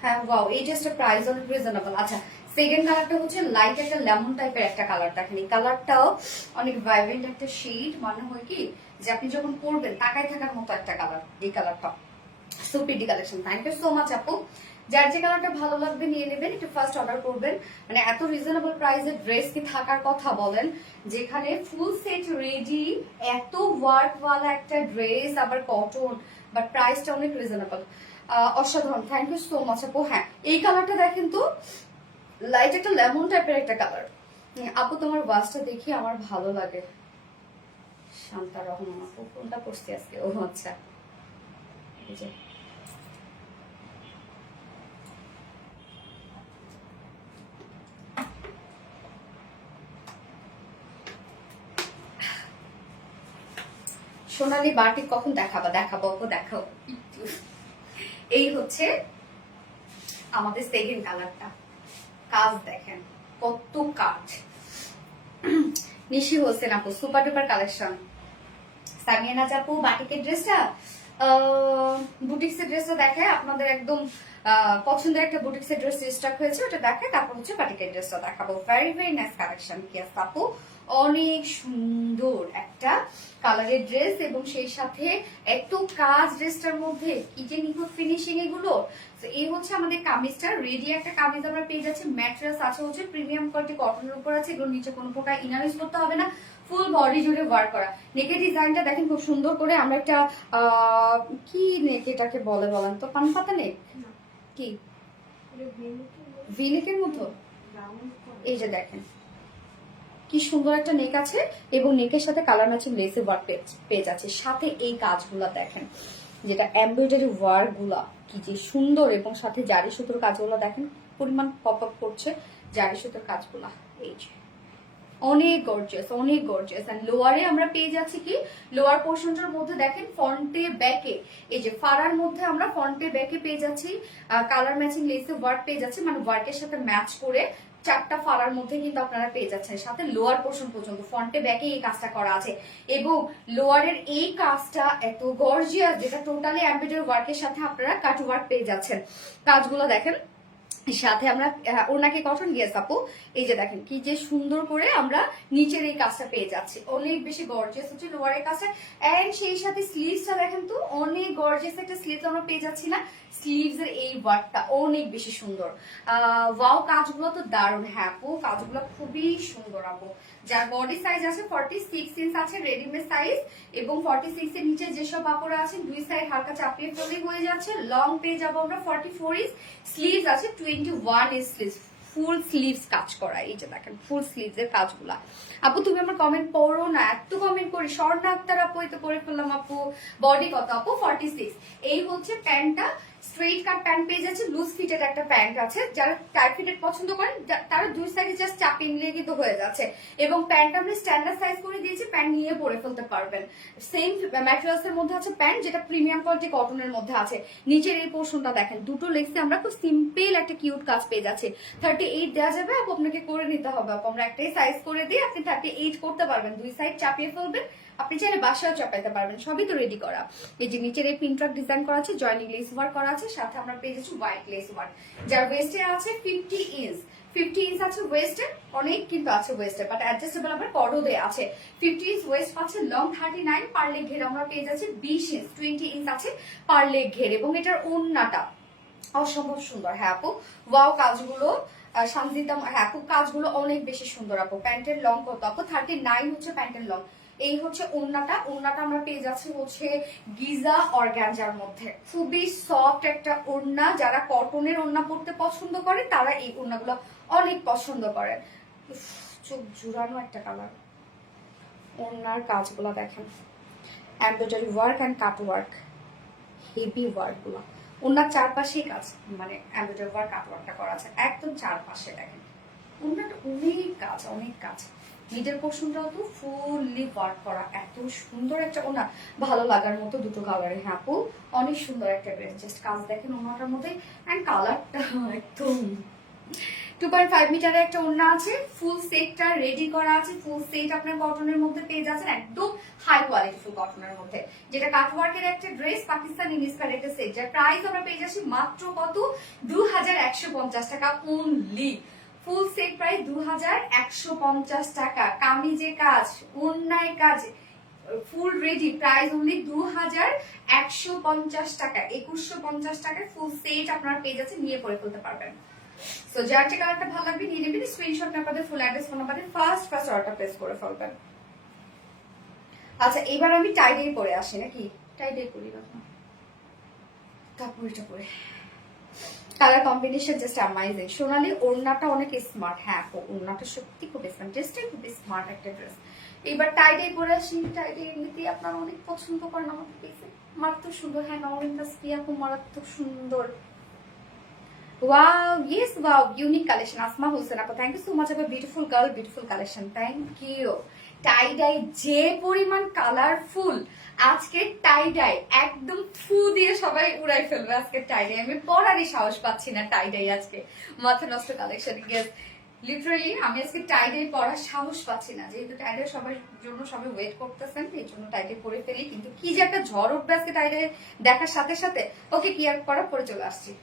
হ্যাঁ ওয়াও, এই ড্রেসটার প্রাইস অনেক রিজনেবল। আচ্ছা, সেকেন্ড কালারটা হচ্ছে লাইট একটা লেমন টাইপের একটা কালার। দেখেন এই কালারটাও অনেক ভাইব্রেন্ট একটা শেড, মানে হয় কি যে আপনি যখন পরবেন তাকায় থাকার মতো একটা কালার এই কালারটা। So pretty collection, thank you so much আপু। যার যে কালারটা ভালো লাগবে নিয়ে নেবেন, একটু ফার্স্ট অর্ডার করবেন। মানে এত রিজনেবল প্রাইসে ড্রেস কি থাকার কথা বলেন, যেখানে ফুল সেট রেডি, এত ওয়ার্ক ওয়ালা একটা ড্রেস, আবার কটন, বাট প্রাইসটা অনেক রিজনেবল। অসাধারণ, থ্যাংক ইউ সো মাচ আপু। হ্যাঁ, এই কালারটা দেখেন তো, লাইট একটা লেমন টাইপের একটা কালার। আপু তোমার ওয়াচটা দেখি আমার ভালো লাগে। শান্তা রহমান আপু, কোনটা পড়ছি আজকে? ও আচ্ছা, এই যে সোনালী বাটিক কখন দেখাবা? দেখাবো আপু, দেখাও। এই হচ্ছে আমাদের সেকেন্ড কালারটা। কাজ দেখেন কত কাজ। নিশি হোসেন আপু, সুপার ডুপার কালেকশন। সামিয়া নাজ আপু, বাটিকের ড্রেসটা, বুটিক্সের ড্রেসটা দেখায় আপনাদের, একদম পছন্দের একটা বুটিক্সের ড্রেস স্টক হয়েছে, ওটা দেখায়। তারপর হচ্ছে বাটিকের ড্রেসটা দেখাবো। Very very nice collection. কি আছে আপু, অনেক সুন্দর একটা কালারের ড্রেস, এবং সেই সাথে এত কাজ ড্রেসটার মধ্যে, কি যে নিখুঁত ফিনিশিং এগুলো। তো এই হচ্ছে আমাদের কামিজটা রেডি, একটা কামিজ আমরা পেয়ে যাচ্ছি। ম্যাটেরিয়ালস আছে হচ্ছে প্রিমিয়াম কোয়ালিটি কটনের উপর আছে, এগুলো নিচে কোনো প্রকার ইনার ইউজ করতে হবে না, ফুল বডি জুড়ে ওয়ার্ক করা। নেকের ডিজাইনটা দেখেন খুব সুন্দর করে, আমরা একটা কি নেক এটাকে বলে বলেন তো, পান পাতা নেক কি, ভি নেকের মতো। এই যে দেখেন কি সুন্দর একটা নেক আছে, এবং নেকের সাথে কালার ম্যাচিং লেসে ওয়ার্ক পেজ আছে। সাথে এই কাজগুলা দেখেন, যেটা এমব্রয়ডারি ওয়ার্ক গুলা কি যে সুন্দর, এবং সাথে জারি সুতোর কাজগুলো দেখেন পরিমাণ পপ আপ করছে জারি সুতোর কাজগুলা। এই যে অনেক গর্জিয়াস, অনেক গর্জিয়াস। এন্ড লোয়ারে আমরা পেয়ে যাচ্ছি কি, লোয়ার পোর্শনটার মধ্যে দেখেন ফ্রন্টে ব্যাকে, এই যে ফাড়ার মধ্যে আমরা ফ্রন্টে ব্যাকে পেয়ে যাচ্ছি কালার ম্যাচিং লেসে ওয়ার্ক পেয়ে যাচ্ছি, মানে ওয়ার্কের সাথে ম্যাচ করে চারটা ফাড়ার মধ্যে কিন্তু আপনারা পেয়ে যাচ্ছেন। সাথে লোয়ার পোর্শন পর্যন্ত ফ্রন্টে ব্যাকে এই কাজটা করা আছে, এবং লোয়ারের এই কাজটা এত গর্জিয়াস, যেটা টোটালি এমব্রয়ডারি ওয়ার্কের সাথে আপনারা কাট ওয়ার্ক পেয়ে যাচ্ছেন। কাজগুলো দেখেন, সাথে আমরা ওনাকে কটন গিয়েস আপু, এই যে দেখেন কি যে সুন্দর করে আমরা নিচের এই কাজটা পেয়ে যাচ্ছি, অনেক বেশি গর্জিয়াস হচ্ছে লোয়ারের কাজটা। এন্ড সেই সাথে স্লিভসটা দেখেন তো, অনেক গর্জিয়াস একটা স্লিভস আমরা পেয়ে যাচ্ছি না, স্লিভস এর এই ওয়ার্কটা অনেক বেশি সুন্দর। ওয়াও, কাজগুলো তো দারুণ। হ্যাঁ আপু, কাজগুলো খুবই সুন্দর আপু। যার বডি সাইজ আছে 46 ইঞ্চ আছে রেডিমেড সাইজ, এবং 46 এর নিচে যেসব কাপড় আছে দুই সাইড হালকা চাপিয়ে ফেলেই হয়ে যাচ্ছে। লং পেয়ে যাবো আমরা 44 ইঞ্চ, স্লিভস আছে 21 ইঞ্চ স্লিভস, ফুল স্লিভস কাজ করা, এই যে দেখেন ফুল স্লিভস এর কাজগুলা। আপু তুমি আমার কমেন্ট পড়ো না, এত কমেন্ট করি। স্বর্ণা আক্তার আপু এই তো পরে ফেললাম আপু। বডি কত আপু? 46। এই হচ্ছে প্যান্টটা, স্ট্রেট কাট প্যান্ট পেয়ে যাচ্ছে, লুজ ফিটেড একটা প্যান্ট আছে। যারা টাইট ফিটেড পছন্দ করেন তারা দুই সাইডে জাস্ট চাপিয়ে নিলে কিন্তু হয়ে যাচ্ছে। এবং প্যান্টটা আমরা স্ট্যান্ডার্ড সাইজ করে দিয়েছি, প্যান্ট নিয়ে পরে ফেলতে পারবেন। সেম ম্যাটেরিয়ালস এর মধ্যে আছে প্যান্ট, যেটা প্রিমিয়াম কোয়ালিটি কটনের মধ্যে আছে। নিচের এই পোর্শনটা দেখেন, দুটো লেগসে আমরা খুব সিম্পল একটা কিউট কাজ পেয়ে যাচ্ছি। 38 দেওয়া যাবে আপু, আপনাকে করে নিতে হবে আপু। আমরা একটাই সাইজ করে দিই, আপনি 38 করতে পারবেন। দুই সাইড চাপিয়ে ফেলবেন, আপনি চাইলে বাসায় চাপাইতে পারবেন, সবই তো রেডি করা। এই যে নিচের এই পিনট্রাক ডিজাইন করা আছে, জয়নিং লেস ওয়ার্ক করা আছে, সাথে আমরা পেয়ে যাচ্ছি হোয়াইট লেস ওয়ার্ক। যার ওয়েস্টে আছে 50 ইঞ্চ, 50 ইঞ্চ আছে ওয়েস্টে, অনেক কিন্তু আছে ওয়েস্টে, বাট অ্যাডজাস্টেবল আবার করও দেয়া আছে। 50 ইঞ্চ ওয়েস্ট পাচ্ছে, লং 39, পার লেগ ঘের আমরা পেয়ে যাচ্ছি 20 ইঞ্চ, 20 ইঞ্চ আছে পার লেগ ঘের। এবং এটার ওড়নাটা অসম্ভব সুন্দর। হ্যাঁ আপু, ওয়াও কাজগুলো শান্তিতাম। হ্যাঁ আপু, কাজগুলো অনেক বেশি সুন্দর আপু। প্যান্টের লং কত আপু? 39 হচ্ছে প্যান্টের লং। এই হচ্ছে ওড়নাটা, ওড়নাটা আমরা পেয়ে যাচ্ছি হচ্ছে গিজা অর্গানজার মধ্যে। খুবই সফট একটা ওড়না, যারা কটনের ওড়না পরতে পছন্দ করে তারা এই ওড়নাগুলো অনেক পছন্দ করে। চোখ জুড়ানো একটা কালার। ওড়নার কাজগুলো দেখেন, embroidery work and cut work, heavy work গুলো। ওনার চারপাশেই কাজ, মানে এমব্রয়ডারি ওয়ার্ক কাট ওয়ার্কটা করা আছে একদম চারপাশে। দেখেন ওনাটা অনেক কাজ, অনেক কাজ। মিডল পোর্শনটাও তো ফুললি ওয়ার্ক করা, এত সুন্দর একটা ওনা, ভালো লাগার মতো দুটো কালারে। হ্যাঁ আপু, অনেক সুন্দর একটা ড্রেস। জাস্ট কাজ দেখেন ওনাটার মধ্যে, অ্যান্ড কালারটা একদম 2.5 মিটারের একটা ওড়না আছে, ফুল সেটটা রেডি করা আছে। ফুল সেট আপনার কটনের মধ্যে পেয়ে যাচ্ছেন, একদম হাই কোয়ালিটি ফুল কটনের মধ্যে, যেটা কাটওয়ার্কের একটা ড্রেস, পাকিস্তানি ইনিসকার একটা সেট, যার প্রাইস আমরা পেয়ে যাচ্ছি মাত্র কত? 2150 টাকা অনলি। ফুল সেট প্রাইস 2150 টাকা। কামিজে কাজ, ওড়নায় কাজ, ফুল রেডি, প্রাইস অনলি 2150 টাকা। 2150 টাকায় ফুল সেট আপনারা পেয়ে যাচ্ছেন, নিয়ে পরে ফেলতে পারবেন। সো যার যে কালারটা ভালো লাগবে নিয়ে নেবেন, স্ক্রিনশট না পাবেন, ফুল অ্যাড্রেস ফোন নাম্বারে ফার্স্ট অর্ডার প্লেস করে ফেলবেন। আচ্ছা এবার আমি টাইডে পরে আসি, নাকি টাইডে পরি না, কাপড়টা পরে। Colour combination just amazing. সোনালি ওড়নাটা অনেক স্মার্ট। হ্যাঁ ওড়নাটা সত্যি খুব স্মার্ট, ড্রেসটাই খুব স্মার্ট একটা ড্রেস। এবার টাইডে পরে আসি। টাইডে এমনিতেই আপনারা অনেক পছন্দ করেন আমাকে দেখে, মারাত্মক সুন্দর। হ্যাঁ নরেন দাস প্রিয়া খুব মারাত্মক সুন্দর। Wow, yes, wow, unique collection. Asma Hussain, thank you so much. A beautiful girl, beautiful collection. Thank you. Tie-dye যে পরিমাণ কালারফুল, আজকে টাই-ডাই একদম ফু দিয়ে সবাই উড়াই ফেলবে। আজকে টাই-ডাই আমি পরারই সাহস পাচ্ছি না। টাই-ডাই আজকে মাথা নষ্ট কালেকশন। গেস লিটারালি আমি আজকে টাই-ডাই পরার সাহস পাচ্ছি না, যেহেতু টাই-ডাই সবার জন্য সবাই ওয়েট করতেছেন, এই জন্য টাই-ডাই পরে ফেলি। কিন্তু কি যে একটা ঝড় উঠবে আজকে টাই-ডাই দেখার সাথে সাথে। ওকে, কি আর করা, পরে চলে আসছি।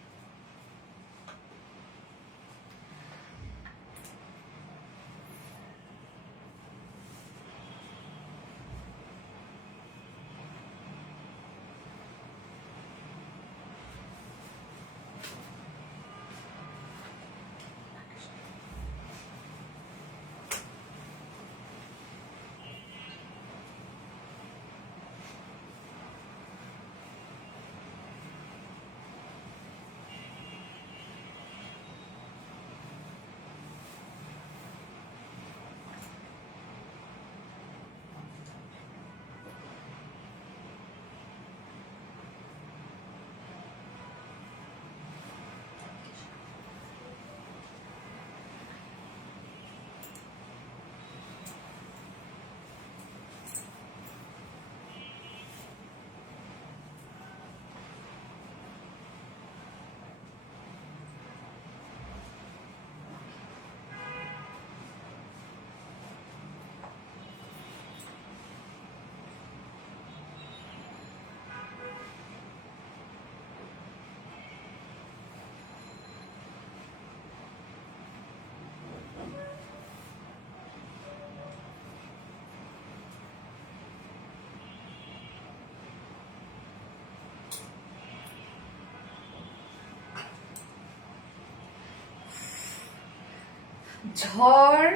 ঝড়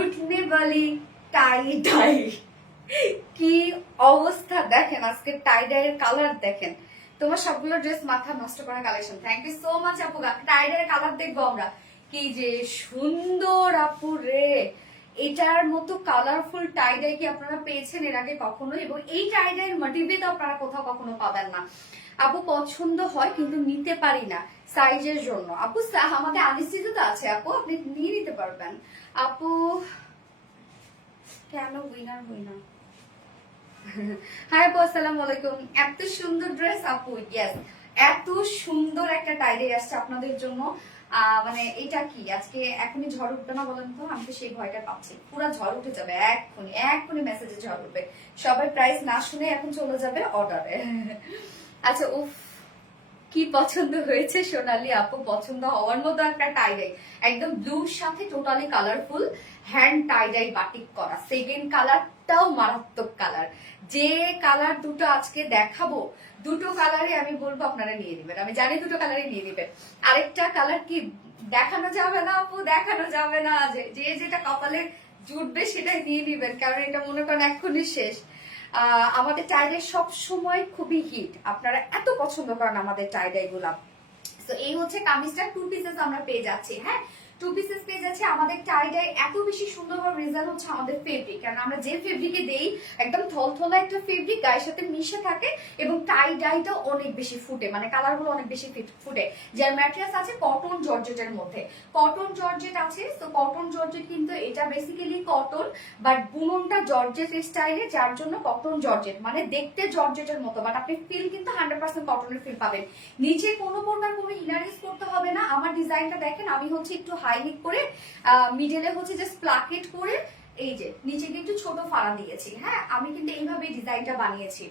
উঠনে वाली টাই ডাই, কি অবস্থা দেখেন আজকে টাই ডাইয়ের কালার দেখেন। তোমার সবগুলো ড্রেস মাথা নষ্ট করা collection. Thank you so much আপু। টাই ডাইয়ের কালার দেখবো আমরা, কি যে সুন্দর আপু রে, এটার মতো কালারফুল টাই ডাই কি আপনারা পেয়েছেন এর আগে কখনো? এবং এই টাই ডাইয়ের মোটিভে তো আপনারা কোথাও কখনো পাবেন না। আপু পছন্দ হয় কিন্তু নিতে পারি না সাইজের জন্য। আপু আমাদের আনিস্টিতে তো আছে আপু, আপনি নিয়ে নিতে পারবেন আপু। কেন উইনার উইনার? হাই আপু, আসসালামু আলাইকুম। এত সুন্দর ড্রেস আপু, ইয়েস এত সুন্দর একটা টাইডাই আসছে আপনাদের জন্য। মানে এটা কি আজকে এখনই ঝড় উঠবে না বলেন তো? আমি তো সেই ভয়টা পাচ্ছি, পুরো ঝড় উঠে যাবে এক্ষুনি, এক্ষুনি মেসেজে ঝড় উঠবে, সবাই প্রাইস না শুনে এখন চলে যাবে অর্ডারে। আচ্ছা, উফ কি পছন্দ হয়েছে সোনালি আপু, পছন্দ হওয়ার মতো একটা টাইডাই, একদম ব্লুর সাথে totally colourful hand tie-dye batik করা। সেকেন্ড কালারটাও মারাত্মক কালার। যে কালার দুটো আজকে দেখাবো, দুটো কালারে আমি বলবো আপনারা নিয়ে নেবেন, আমি জানি দুটো কালারে নিয়ে নেবেন। আরেকটা কালার কি দেখানো যাবে না আপু, দেখানো যাবে না, যে যেটা কপালে জুটবে সেটাই নিয়ে নেবেন, কারণ এটা মনে করেন এক্ষুনি শেষ। আমাদের টাইডাই সব সময় খুবই হিট, আপনারা এত পছন্দ করেন আমাদের টাইডাই গুলা। তো এই হচ্ছে কামিজটা, 2 পিসেস আমরা পেয়ে যাচ্ছি। হ্যাঁ, 2 পিসেস পেয়ে যাচ্ছে। আমাদের টাইডাই এত বেশি সুন্দর হওয়ার রিজন হচ্ছে আমাদের ফেব্রিক, কারণ আমরা যে ফেব্রিকে দেই একদম থলথলা একটা ফেব্রিক গায়ের সাথে মিশে থাকে, এবং টাইডাইটা অনেক বেশি ফুটে, মানে কালার গুলো অনেক বেশি ফুটে। যার ম্যাটেরিয়ালস আছে কটন জর্জেটের মধ্যে, কটন জর্জেট আছে। তো কটন জর্জেট কিন্তু এটা বেসিক্যালি কটন, বাট বুননটা জর্জেট স্টাইলে, যার জন্য কটন জর্জেট, মানে দেখতে জর্জেটের মতো, বাট আপনি ফিল কিন্তু 100% কটনের ফিল পাবেন। নিচে কোনো প্রকার কোনো ইনার ইউজ করতে হবে না। আমার ডিজাইনটা দেখেন, আমি হচ্ছে একটু হাই নেক করে, মিডলে হচ্ছে জাস্ট প্লাকেট করে, এই যে নিচে কিন্তু ছোট ফাড়া দিয়েছি। হ্যাঁ, আমি কিন্তু এইভাবে ডিজাইনটা বানিয়েছি।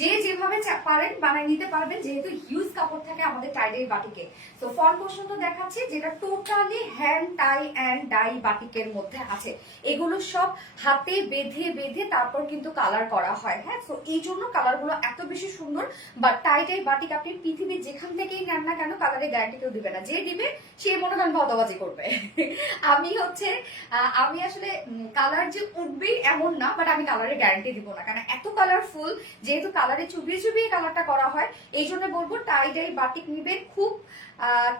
যে যেভাবে পারেন বানিয়ে নিতে পারবেন, যেহেতু হিউজ কাপড় থাকে আমাদের টাইডাই বাটিকে। তো ফ্রন্ট পোর্শন তো দেখাচ্ছি, যেটা totally hand tie and dye বাটিকের মধ্যে আছে। এগুলো সব হাতে বেঁধে বেঁধে তারপর কিন্তু কালার করা হয়। হ্যাঁ, তো এই জন্য কালার গুলো এত বেশি সুন্দর। বা টাইডাই বাটিক আপনি পৃথিবীর যেখান থেকেই নেন না কেন, কালারের গ্যারান্টি কেউ দিবে না। যে দিবে সে মনে করেন ভাওতাবাজি করবে। আমি আসলে কালার যে উঠবেই এমন না, বাট আমি কালারের গ্যারান্টি দিব না, কারণ এত কালারফুল, যেহেতু কালারে চুবিয়ে চুবিয়ে কালারটা করা হয়, এই জন্য বলবো টাইডাই বাটিক নিবেন, খুব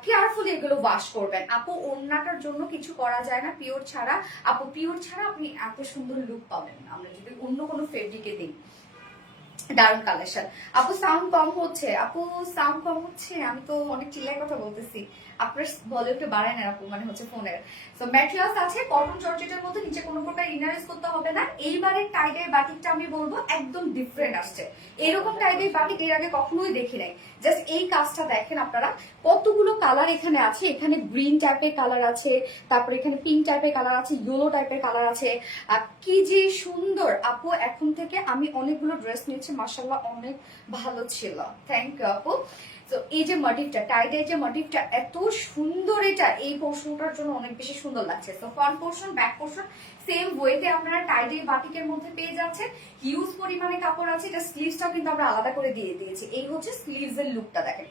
কেয়ারফুলি এগুলো ওয়াশ করবেন। আপু ওড়নাটার জন্য কিছু করা যায় না পিওর ছাড়া, আপু পিওর ছাড়া আপনি এত সুন্দর লুক পাবেন না আমরা যদি অন্য কোনো ফেব্রিকে দিই। দারুণ কালেকশন। আপু সাউন্ড কম হচ্ছে, আপু সাউন্ড কম হচ্ছে, আমি তো অনেক চিল্লাই কথা বলতেছি, আপনার ভলিউমটা বাড়ায় না আপু, মানে হচ্ছে ফোনের। তো ম্যাটেরিয়ালস আছে কটন জর্জেটের মধ্যে, নিচে কোনো প্রকার ইনার ইউজ করতে হবে না। এইবারে টাইডাই বাটিকটা আমি বলবো একদম ডিফারেন্ট আসছে, এরকম টাইডাই বাটিক এর আগে কখনোই দেখি নাই। জাস্ট এই কাজটা দেখেন আপনারা, কতগুলো কালার এখানে আছে। এখানে গ্রিন টাইপের কালার আছে, তারপরে এখানে পিঙ্ক টাইপের কালার আছে, ইয়েলো টাইপের কালার আছে। কি যে সুন্দর আপু, এখন থেকে আমি অনেকগুলো ড্রেস নিয়েছি, মাশাআল্লাহ অনেক ভালো ছিল, থ্যাংক ইউ আপু। তো এই যে মোটিভটা, টাইডাই যে মোটিভটা এত সুন্দর, এটা এই পোর্শনটার জন্য অনেক বেশি সুন্দর লাগছে। তো front portion back portion same ওয়েতে আপনারা টাইডাই বাটিকের মধ্যে পেয়ে যাচ্ছেন। হিউজ পরিমাণে কাপড় আছে। এটা স্লিভসটাও কিন্তু আমরা আলাদা করে দিয়ে দিয়েছি। এই হচ্ছে স্লিভস এর লুকটা, দেখেন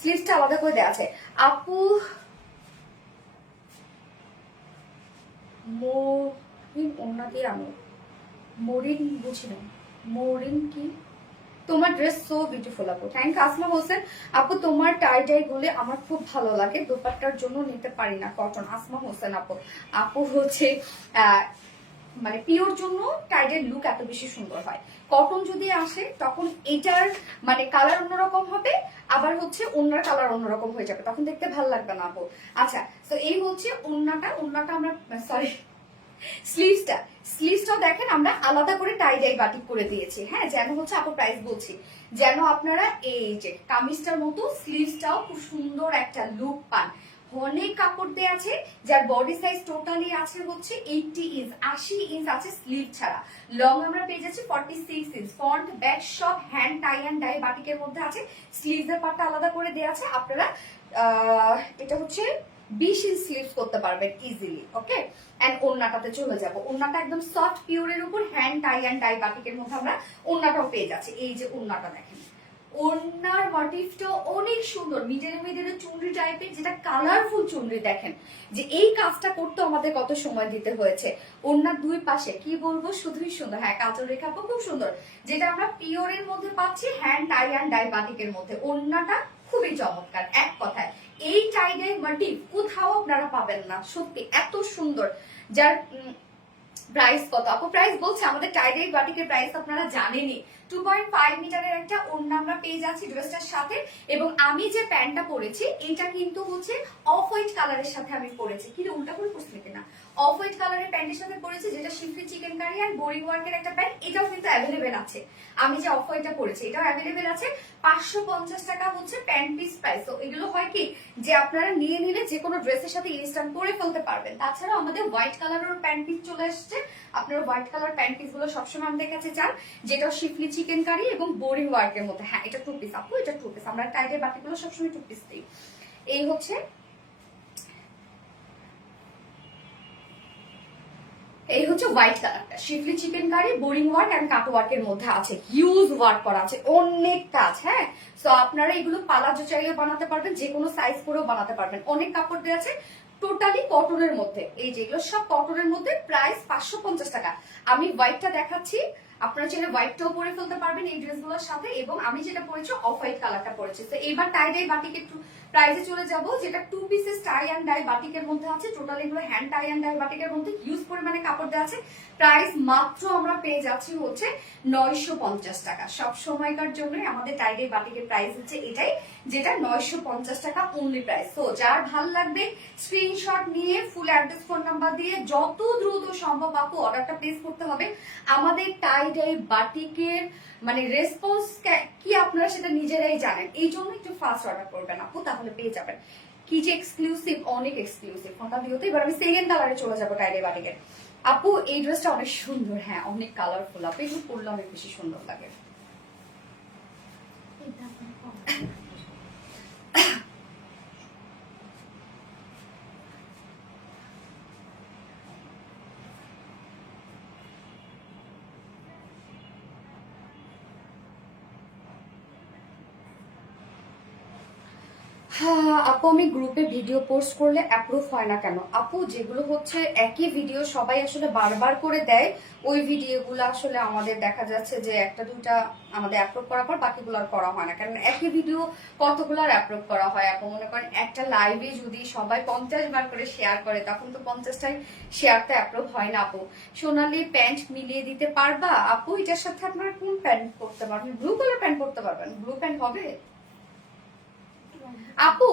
স্লিভসটা আলাদা করে দেওয়া আছে। আপু ওনা দিয়ে আমি মরিন বুঝিলাম, মরিন কি? তোমার ড্রেস সো বিউটিফুল আপু, থ্যাংক আসমা হোসেন। আপু তোমার টাইডাই গুলো আমার খুব ভালো লাগে, দোপাট্টার জন্য নিতে পারি না কটন। আসমা হোসেন আপু, আপু হচ্ছে মানে পিওর জন্য টাইডাই লুক এত বেশি সুন্দর হয়। কটন যদি আসে তখন এটার মানে কালার অন্যরকম হবে, আবার হচ্ছে ওনার কালার অন্যরকম হয়ে যাবে, তখন দেখতে ভালো লাগবে না আপু। আচ্ছা, তো এই হচ্ছে ওন্নাটা আমরা সরি স্লিভসটাও দেখেন আমরা আলাদা করে টাইডাই বাটিক করে দিয়েছি। হ্যাঁ, যেন হচ্ছে আপু প্রাইস বলছি, যেন আপনারা এই যে কামিজটার মতো স্লিভসটাও খুব সুন্দর একটা লুক পান। অনেক কাপড় দেয়া আছে, যার বডি সাইজ টোটালি আছে হচ্ছে 80 ইঞ্চ, 80 ইঞ্চ আছে স্লিভ ছাড়া। লং আমরা পেয়ে যাচ্ছি 46 ইঞ্চ। ফ্রন্ট ব্যাক সব হ্যান্ড টাই অ্যান্ড ডাই বাটিকের মধ্যে আছে। স্লিভসের পার্টটা আলাদা করে দেয়া আছে। আপনারা এটা হচ্ছে 20 ইঞ্চ স্লিভস করতে পারবেন ইজিলি। ওকে, এন্ড ওন্নাটাতে চলে যাব। ওন্নাটা একদম সফট পিওরের উপর হ্যান্ড টাই অ্যান্ড ডাই বাটিকের মধ্যে আমরা ওন্নাটাও পেয়ে যাচ্ছি। এই যে ওন্নাটা দেখেন, ওন্নার মোটিভটা অনেক সুন্দর, মিডলে চুনরি টাইপের, যেটা কালারফুল চুনরি। দেখেন যে এই কাজটা করতে আমাদের কত সময় দিতে হয়েছে। ওন্নার দুই পাশে কি বলবো, শুধুই সুন্দর। হ্যাঁ, কাজল রেখা খুব সুন্দর, যেটা আমরা পিওরের মধ্যে পাচ্ছি হ্যান্ড টাই অ্যান্ড ডাই বাটিকের মধ্যে। ওন্নাটা খুবই চমৎকার, এক কথায় এই টাইডাই মোটিভ কোথাও আপনারা পাবেন না, সত্যি এত সুন্দর। যার প্রাইস কত আপু? প্রাইস বলছে আমাদের টাইডাই বাটিকের প্রাইস আপনারা জানেনই। 2.5 মিটারের একটা ওড়না আমরা পেয়ে যাচ্ছি ড্রেসটার সাথে, এবং আমি যে প্যান্টটা পরেছি এটা কিন্তু হচ্ছে অফ হোয়াইট কালারের সাথে আমি পরেছি, কিন্তু উল্টা করে পরছি কিনা, অফ হোয়াইট কালারের প্যান্টের সাথে পরেছি, যেটা শিফলি চিকেন কারি আর বোরিং ওয়ার্কের একটা প্যান্ট, এটাও কিন্তু অ্যাভেলেবেল আছে। আমি যে অফ হোয়াইটটা পরেছি এটাও অ্যাভেলেবেল আছে। 550 টাকা হচ্ছে প্যান্ট পিস প্রাইস। তো এগুলো হয় কি যে আপনারা নিয়ে নিলে যে কোনো ড্রেসের সাথে ইনস্ট্যান্ট পরে ফেলতে পারবেন। তাছাড়া আমাদের হোয়াইট কালারের প্যান্ট পিস চলে আসছে, আপনারা হোয়াইট কালার প্যান্ট পিস গুলো সবসময় আমাদের কাছে চান, যেটা শিফলি চিকেন কারি এবং বোরিং ওয়ার্কের মধ্যে। হ্যাঁ এটা 2 পিস আপু, এটা 2 পিস। আমরা টাইটের বাটিগুলো সবসময় 2 পিস দিই। এই হচ্ছে হোয়াইট কালারটা, schiffli chikankari boring work and cut ওয়ার্কের মধ্যে আছে, হিউজ ওয়ার্ক করা আছে, অনেক কাজ। হ্যাঁ সো আপনারা এগুলো পালাজো চাইলে বানাতে পারবেন, যে কোনো সাইজ করেও বানাতে পারবেন। অনেক কাপড় দেওয়া আছে, টোটালি কটনের মধ্যে। এই যেগুলো সব কটনের মধ্যে, প্রাইস 550 টাকা। আমি হোয়াইটটা দেখাচ্ছি, আপনারা চাইলে হোয়াইটটাও পরে ফেলতে পারবেন এই ড্রেসগুলোর সাথে, এবং আমি যেটা পরেছি অফ হোয়াইট কালারটা পরেছি। তো এবার টাই ডাই বাটিক একটু প্রাইসে চলে যাব, যেটা 2 পিসেস টাই অ্যান্ড ডাই বাটিকের মধ্যে আছে। টোটাল এগুলো হ্যান্ড টাই অ্যান্ড ডাই বাটিকের মধ্যে হিউজ পরিমাণে কাপড় দেওয়া আছে। প্রাইস মাত্র আমরা পেয়ে যাচ্ছি হচ্ছে 950 টাকা। সব সময়কার জন্য আমাদের টাই ডাই বাটিকের প্রাইস হচ্ছে এটাই, যেটা 950 টাকা অনলি প্রাইস। তো যার ভাল লাগবে স্ক্রিনশট নিয়ে ফুল অ্যাড্রেস ফোন নাম্বার দিয়ে যত দ্রুত সম্ভব আপু অর্ডারটা প্লেস করতে হবে। আমাদের টাই ডাই বাটিকের মানে রেসপন্স কি আপনারা সেটা নিজেরাই জানেন, এই জন্য একটু ফাস্ট অর্ডার করবেন আপু, তাহলে পেয়ে যাবেন। কি যে এক্সক্লুসিভ, অনেক এক্সক্লুসিভ। ফোনটা দিতে এবার আমি সেকেন্ড কালারে চলে যাবো টাই ডাই বাটিকের। আপু এই ড্রেসটা অনেক সুন্দর, হ্যাঁ অনেক কালারফুল আপু, এগুলো পরলে অনেক বেশি সুন্দর লাগে। আপু আমি গ্রুপে ভিডিও পোস্ট করলে অ্যাপ্রুভ হয় না কেন? আপু যেগুলো হচ্ছে একই ভিডিও সবাই আসলে বারবার করে দেয়, ওই ভিডিওগুলো আসলে আমাদের দেখা যাচ্ছে যে একটা দুটা আমাদের অ্যাপ্রুভ করার পর বাকিগুলো আর করা হয় না, কারণ একই ভিডিও কতগুলো আর অ্যাপ্রুভ করা হয়। আপু মনে করেন একটা লাইভে যদি সবাই 50 বার করে শেয়ার করে, তখন তো 50টাই শেয়ারটা অ্যাপ্রুভ হয় না। আপু সোনালি প্যান্ট মিলিয়ে দিতে পারবা? আপু এটার সাথে আপনারা কোন প্যান্ট পরতে পারবেন? ব্লু কালার প্যান্ট পরতে পারবেন? ব্লু প্যান্ট হবে আপু?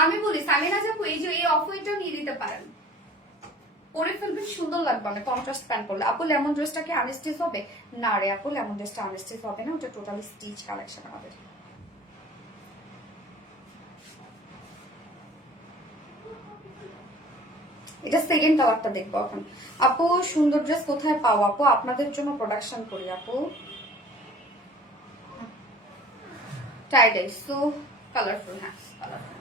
আমি বলি সামিনা আপু এই যে এই অফ হোয়াইটটা নিয়ে দিতে পারেন, পরে ফেলবেন, সুন্দর লাগবে না কন্ট্রাস্ট প্যান্ট পরলে। আপু লেমন ড্রেসটা কি আনস্টিচ হবে? না রে আপু, লেমন ড্রেসটা আনস্টিচ হবে না, ওটা টোটালি স্টিচ কালেকশন আমাদের। এটা সেকেন্ড কালারটা দেখবো এখন। আপু সুন্দর ড্রেস কোথায় পাও? আপু আপনাদের জন্য প্রোডাকশন করি আপু, টাই ডাই সো কালারফুল। হ্যাঁ কালারফুল।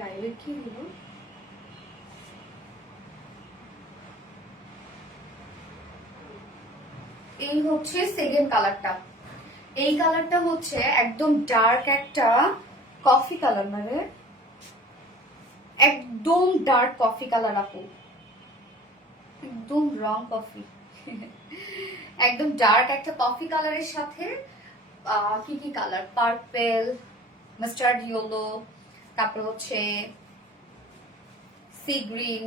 লাইভে কি হলো? এই হচ্ছে সেকেন্ড কালারটা। এই কালারটা হচ্ছে একদম ডার্ক একটা কফি কালার, মানে একদম ডার্ক কফি কালার আপু, একদম রং কফি একদম ডার্ক একটা কফি কালারের সাথে কি কি কালার, পার্পেল, মাস্টার্ড ইয়েলো, তারপর হচ্ছে সি গ্রিন,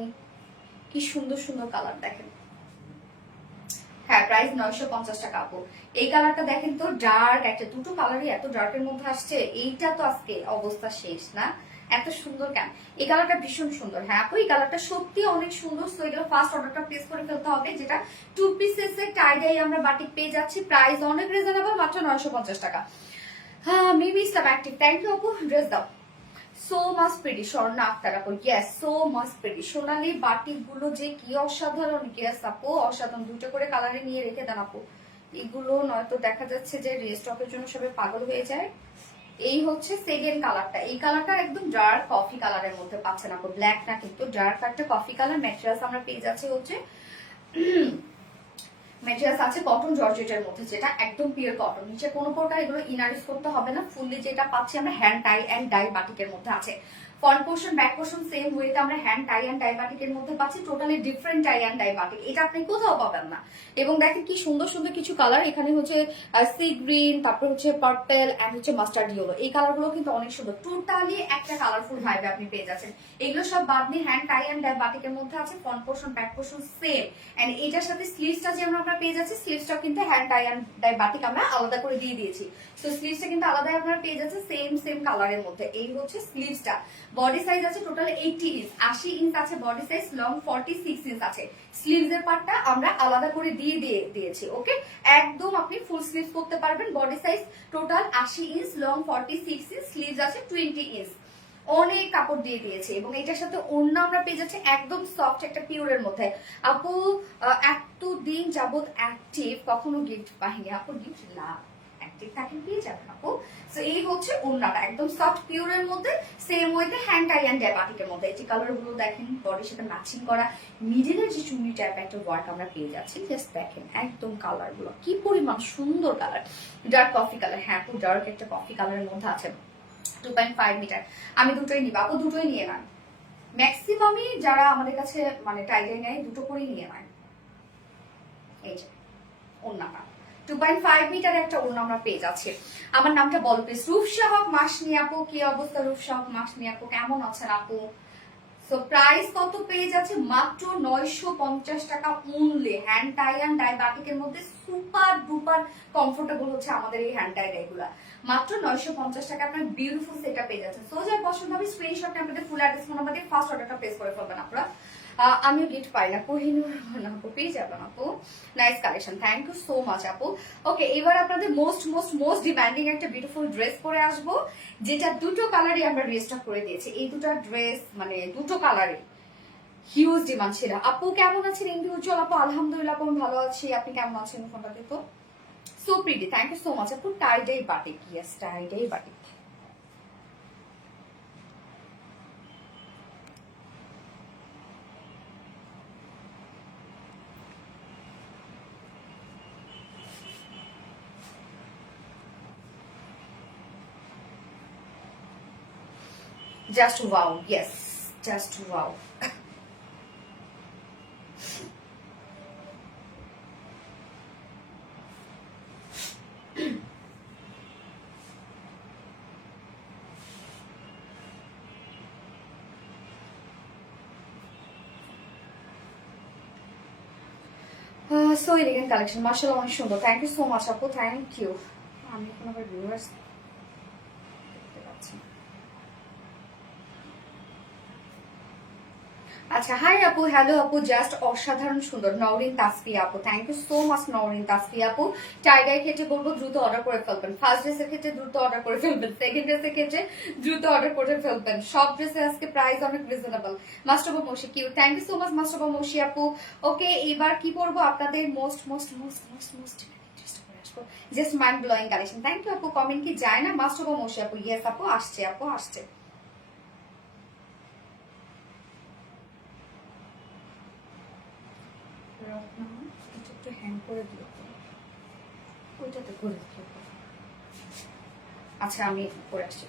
কি সুন্দর সুন্দর কালার দেখেন। হ্যাঁ প্রাইস 950 টাকা আপু। এই কালারটা দেখেন তো, ডার্ক একটা, দুটো কালারই এত ডার্কের মধ্যে আসছে, এইটা তো আজকে অবস্থা শেষ না, এত সুন্দর কেন? এই কালারটা ভীষণ সুন্দর। হ্যাঁ আপু এই কালারটা সত্যি অনেক সুন্দর। সো এগুলো ফার্স্ট অর্ডারটা প্লেস করে ফেলতে হবে, যেটা 2 পিসেস এর টাই ডাই আমরা বাটিক পেয়ে যাচ্ছি, প্রাইস অনেক রিজনেবল, মাত্র 950 টাকা। হ্যাঁ মেবি ইসলাম অ্যাক্টিভ, থ্যাংক ইউ আপু, ড্রেস দাও। So much pretty, Swarna Akter আপু, ইয়েস সো মাচ প্রিটি। সোনালি বাটিক গুলো যে কি অসাধারণ, ইয়েস আপু অসাধারণ, দুটো করে কালারে নিয়ে রেখে দেন আপু, এগুলো নয়তো দেখা যাচ্ছে যে রিস্টকের জন্য সবাই পাগল হয়ে যায়। এই হচ্ছে সেকেন্ড কালারটা, এই কালারটা একদম ডার্ক কফি কালারের মধ্যে পাচ্ছেন আপু, ব্ল্যাক না কিন্তু ডার্ক একটা কফি কালার। ম্যাটেরিয়ালস আমরা পেয়ে যাচ্ছি হচ্ছে ম্যাটেরিয়ালস আছে কটন জর্জেটের মধ্যে, যেটা একদম পিওর কটন, নিচে কোনো প্রকার এগুলো ইনার ইউজ করতে হবে না। ফুললি যেটা পাচ্ছি আমরা হ্যান্ড টাই এন্ড ডাই বাটিকের মধ্যে আছে। Front portion back portion same ওয়েতে আমরা হ্যান্ড টাই এন্ড ডাই বাটিকের মধ্যে পাচ্ছি, totally different tie and dye batik, এটা আপনি কোথাও পাবেন না। এবং দেখেন কি সুন্দর সুন্দর কিছু কালার, এখানে হচ্ছে সি গ্রিন, তারপর হচ্ছে পার্পল এন্ড হচ্ছে মাস্টার্ড ইয়েলো, এই কালারগুলো কিন্তু অনেক সুন্দর, টোটালি একটা কালারফুল ভাইবে আপনি পেয়ে যাচ্ছেন। এগুলো সব বাদনি হ্যান্ড টাই এন্ড ডাই বাটিকের মধ্যে আছে, front portion back portion same. And এটার সাথে স্লিভসটা যে আমরা পেয়ে যাচ্ছি, স্লিভসটাও কিন্তু hand tie and dye batik আমরা আলাদা করে দিয়ে দিয়েছি। সো স্লিভসটা কিন্তু আলাদা আপনারা পেয়ে যাচ্ছে সেম কালারের মধ্যে। এই হচ্ছে স্লিভসটা। বডি সাইজ আছে টোটাল 80 ইঞ্চ, 80 ইঞ্চ আছে বডি সাইজ, লং 46 ইঞ্চ আছে। স্লিভস এর পার্টটা আমরা আলাদা করে দিয়েছি, ওকে। একদম আপনি ফুল স্লিভস করতে পারবেন, body size total 80 inch, long 46 inch, sleeves আছে 20 ইঞ্চ, অনেক কাপড় দিয়ে দিয়েছে। এবং এটার সাথে ওড়না আমরা পেয়ে যাচ্ছি একদম সফট একটা পিওরের মধ্যে। আপু এতদিন যাবত অ্যাক্টিভ, কখনো গিফট পাইনি আপু, গিফট না অ্যাক্টিভ থাকেন পেয়ে যাবেন আপু। সো এই হচ্ছে ওড়নাটা একদম সফট পিওরের মধ্যে, সেম ওয়েতে হ্যান্ড টাই এন্ড ডাই বাটিকের মধ্যে। এই যে কালার গুলো দেখেন, বডির সাথে ম্যাচিং করা মিডলের যে চুনি টাইপ একটা ওয়ার্ক আমরা পেয়ে যাচ্ছি, জাস্ট দেখেন একদম কালার গুলো কি পরিমাণ সুন্দর কালার। ডার্ক কফি কালার, হ্যাঁ আপু ডার্ক একটা কফি কালারের মধ্যে আছে, 2.5 মিটার। আমি দুটোই নিব আপু, দুটোই নিয়ে নেন। ম্যাক্সিমামই যারা আমাদের কাছে মানে টাইগাই নেয় দুটো করেই নিয়ে নেয়। এই যে ওড়নাটা 2.5 মিটার একটা ওড়না আমরা পেয়ে যাচ্ছি। আমার নামটা বলো প্লিজ। রূপসা হক মাসনি আপু, কি অবস্থা রূপসা হক মাসনি আপু, কেমন আছেন আপু? সো প্রাইস কত পেয়ে যাচ্ছে? মাত্র 950 টাকা only. Hand tie and dye বাটিকের মধ্যে সুপার ডুপার কমফোর্টেবল হচ্ছে আমাদের এই হ্যান্ড টাই ডাইগুলা। মাত্র 950 টাকা আপনার বিউটিফুল সেটটা পেয়ে যাচ্ছেন। সো যার পছন্দ হবে স্ক্রিনশট আপনাদের ফুল অ্যাড্রেস ফোন নাম্বার দিয়ে ফার্স্ট অর্ডারটা প্লেস করে ফেলবেন আপনারা। আমিও গিফট পাই না, কোহিনুর আপু পেয়ে যাবেন আপু। Nice collection, thank you so much আপু। ওকে, এবার আপনাদের মোস্ট ডিমান্ডিং একটা বিউটিফুল ড্রেস পরে আসবো, যেটা দুটো কালারই আমরা রিস্টক করে দিয়েছি। এই দুটো ড্রেস মানে দুটো কালারই হিউজ ডিমান্ড ছিল। আপু কেমন আছেন ইন্ডিভিজুয়াল আপু? আলহামদুলিল্লাহ আপু ভালো আছি, আপনি কেমন আছেন? ফোনটা দিত so pretty, thank you so much আপু। Tie dye batik, yes tie dye batik. Just wow, yes, just wow. So elegant collection, মাশাআল্লাহ অনেক সুন্দর, থ্যাংক ইউ সো মাচ আপু, থ্যাংক ইউ। আমি এখন আবার ভিউয়ার্স দেখতে পাচ্ছি। আচ্ছা হাই আপু, হ্যালো আপু, জাস্ট অসাধারণ সুন্দর। নওরিন তাসফিয়া আপু, thank you so much Nowrin Tasfia আপু। টাইগার ক্ষেত্রে বলবো দ্রুত অর্ডার করে ফেলবেন, ফার্স্ট ড্রেসের ক্ষেত্রে দ্রুত অর্ডার করে ফেলবেন, সেকেন্ড ড্রেসের ক্ষেত্রে দ্রুত অর্ডার করে ফেলবেন। সব ড্রেসে আজকে প্রাইস অনেক রিজনেবল। মাস্টারবা মৌসি কিউ, থ্যাংক ইউ সো মাচ মাস্টারবা মৌসি আপু। ওকে, এবার কি পরবো আপনাদের most just mind blowing collection. Thank you আপু, কমেন্ট কি যায় না? মাস্টারবা মৌসি আপু, ইয়েস আপু আসছে, আপু আসছে। একটু হ্যান্ড করে দিও, ওইটাতে করে দিও। আচ্ছা আমি করে আসছি।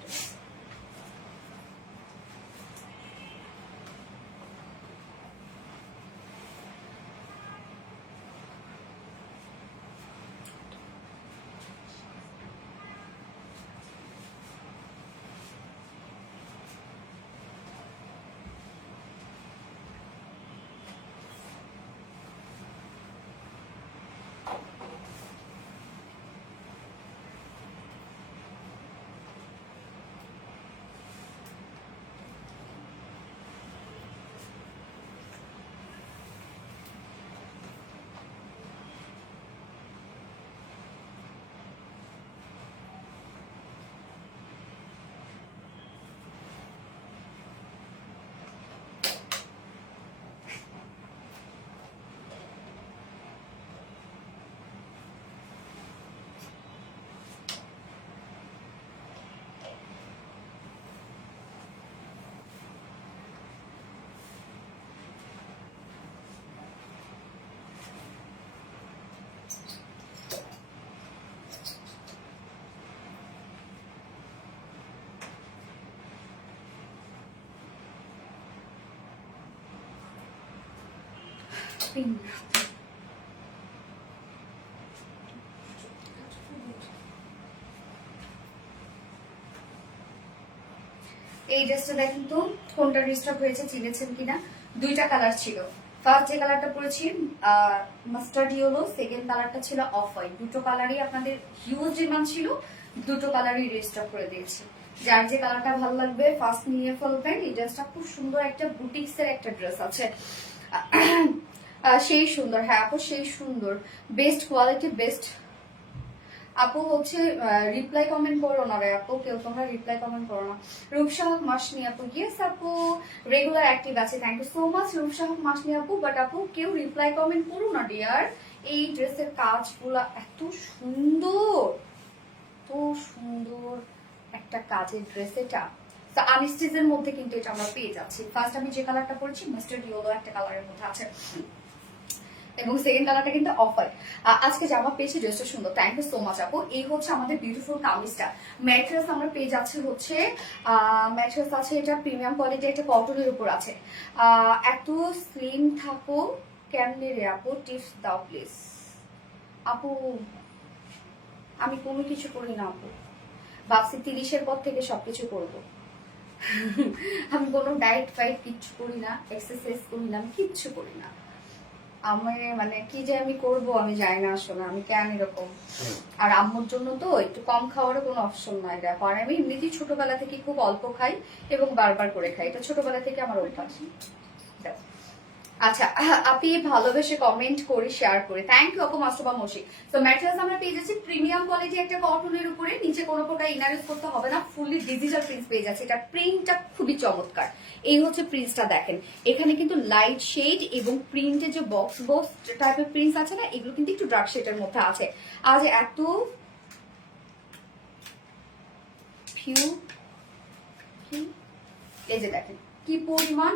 আসবেই না। এই ড্রেসটা দেখেন তো কোনটা রিস্টক হয়েছে, চিনেছেন কিনা? দুইটা কালার ছিল। ফার্স্ট যে কালারটা পরেছি মাস্টার্ড ইয়েলো, সেকেন্ড কালারটা ছিল অফ হোয়াইট। দুটো কালারই আপনাদের হিউজ ডিমান্ড ছিল, দুটো কালারই রিস্টক করে দিয়েছি। যার যে কালারটা ভালো লাগবে ফার্স্ট নিয়ে ফেলবেন। এই ড্রেসটা খুব সুন্দর একটা বুটিক্স এর একটা ড্রেস আছে, সেই সুন্দর। হ্যাঁ আপু সেই সুন্দর, বেস্ট কোয়ালিটি বেস্ট। আপু হচ্ছে রিপ্লাই কমেন্ট করো না রে আপু, কেউ তোমরা রিপ্লাই কমেন্ট করো না। রূপসাহক মাসনি আপু, ইয়েস আপু রেগুলার অ্যাক্টিভ আছে, thank you so much রূপসাহক Masoni আপু। বাট আপু কেউ রিপ্লাই কমেন্ট করো না ডিয়ার। এই ড্রেসের কাজগুলো এত সুন্দর, এত সুন্দর একটা কাজের ড্রেস এটা। আনস্টিচের মধ্যে কিন্তু এটা আমরা পেয়ে যাচ্ছি। ফার্স্ট আমি যে কালারটা পরেছি মাস্টার্ড ইয়েলো একটা কালারের মধ্যে আছে, এবং সেকেন্ড কালারটা কিন্তু অফ হোয়াইট। আজকে জামা পেয়েছি, ড্রেসটা সুন্দর, থ্যাংক ইউ সো মাচ আপু। এই হচ্ছে আমাদের বিউটিফুল কামিজটা। ম্যাট্রেস আমরা পেয়ে যাচ্ছি হচ্ছে ম্যাট্রেস আছে এটা প্রিমিয়াম কোয়ালিটি, একটা কটনের উপর আছে। এত স্লিম থাকো কেমনে রে আপু, টিপস দাও প্লিজ। আপু আমি কোনো কিছু করি না আপু, ভাবছি 30-এর পর থেকে সবকিছু করবো। আমি কোনো ডায়েট ফাইট কিচ্ছু করি না, এক্সারসাইজ করি না, আমি কিচ্ছু করি না। আমার মানে কি যে আমি করব আমি জানি না আসলে আমি কেন এরকম। আর আম্মুর জন্য তো একটু কম খাওয়ারও কোনো অপশন নাই দেখো। আর আমি এমনিতেই ছোটবেলা থেকে খুব অল্প খাই এবং বারবার করে খাই, এটা ছোটবেলা থেকে আমার অভ্যাস। আচ্ছা আপনি ভালোবেসে কমেন্ট করে শেয়ার করে, থ্যাংক ইউ আপু মাস্টারবা মশি। তো ম্যাটেরিয়ালস আমরা পেয়ে যাচ্ছি প্রিমিয়াম কোয়ালিটি একটা কটনের উপরে, নিচে কোনো প্রকার ইনার ইউজ করতে হবে না, ফুললি ডিজিটাল প্রিন্ট পেয়ে যাচ্ছে। এটা প্রিন্টটা খুবই চমৎকার। এই হচ্ছে প্রিন্টটা দেখেন, এখানে কিন্তু লাইট শেড এবং প্রিন্টের যে বক্স বক্স টাইপের প্রিন্টস আছে না, এগুলো কিন্তু একটু ডার্ক শেডের মধ্যে আছে। আজ এত ফিউ, এই যে দেখেন কি পরিমাণ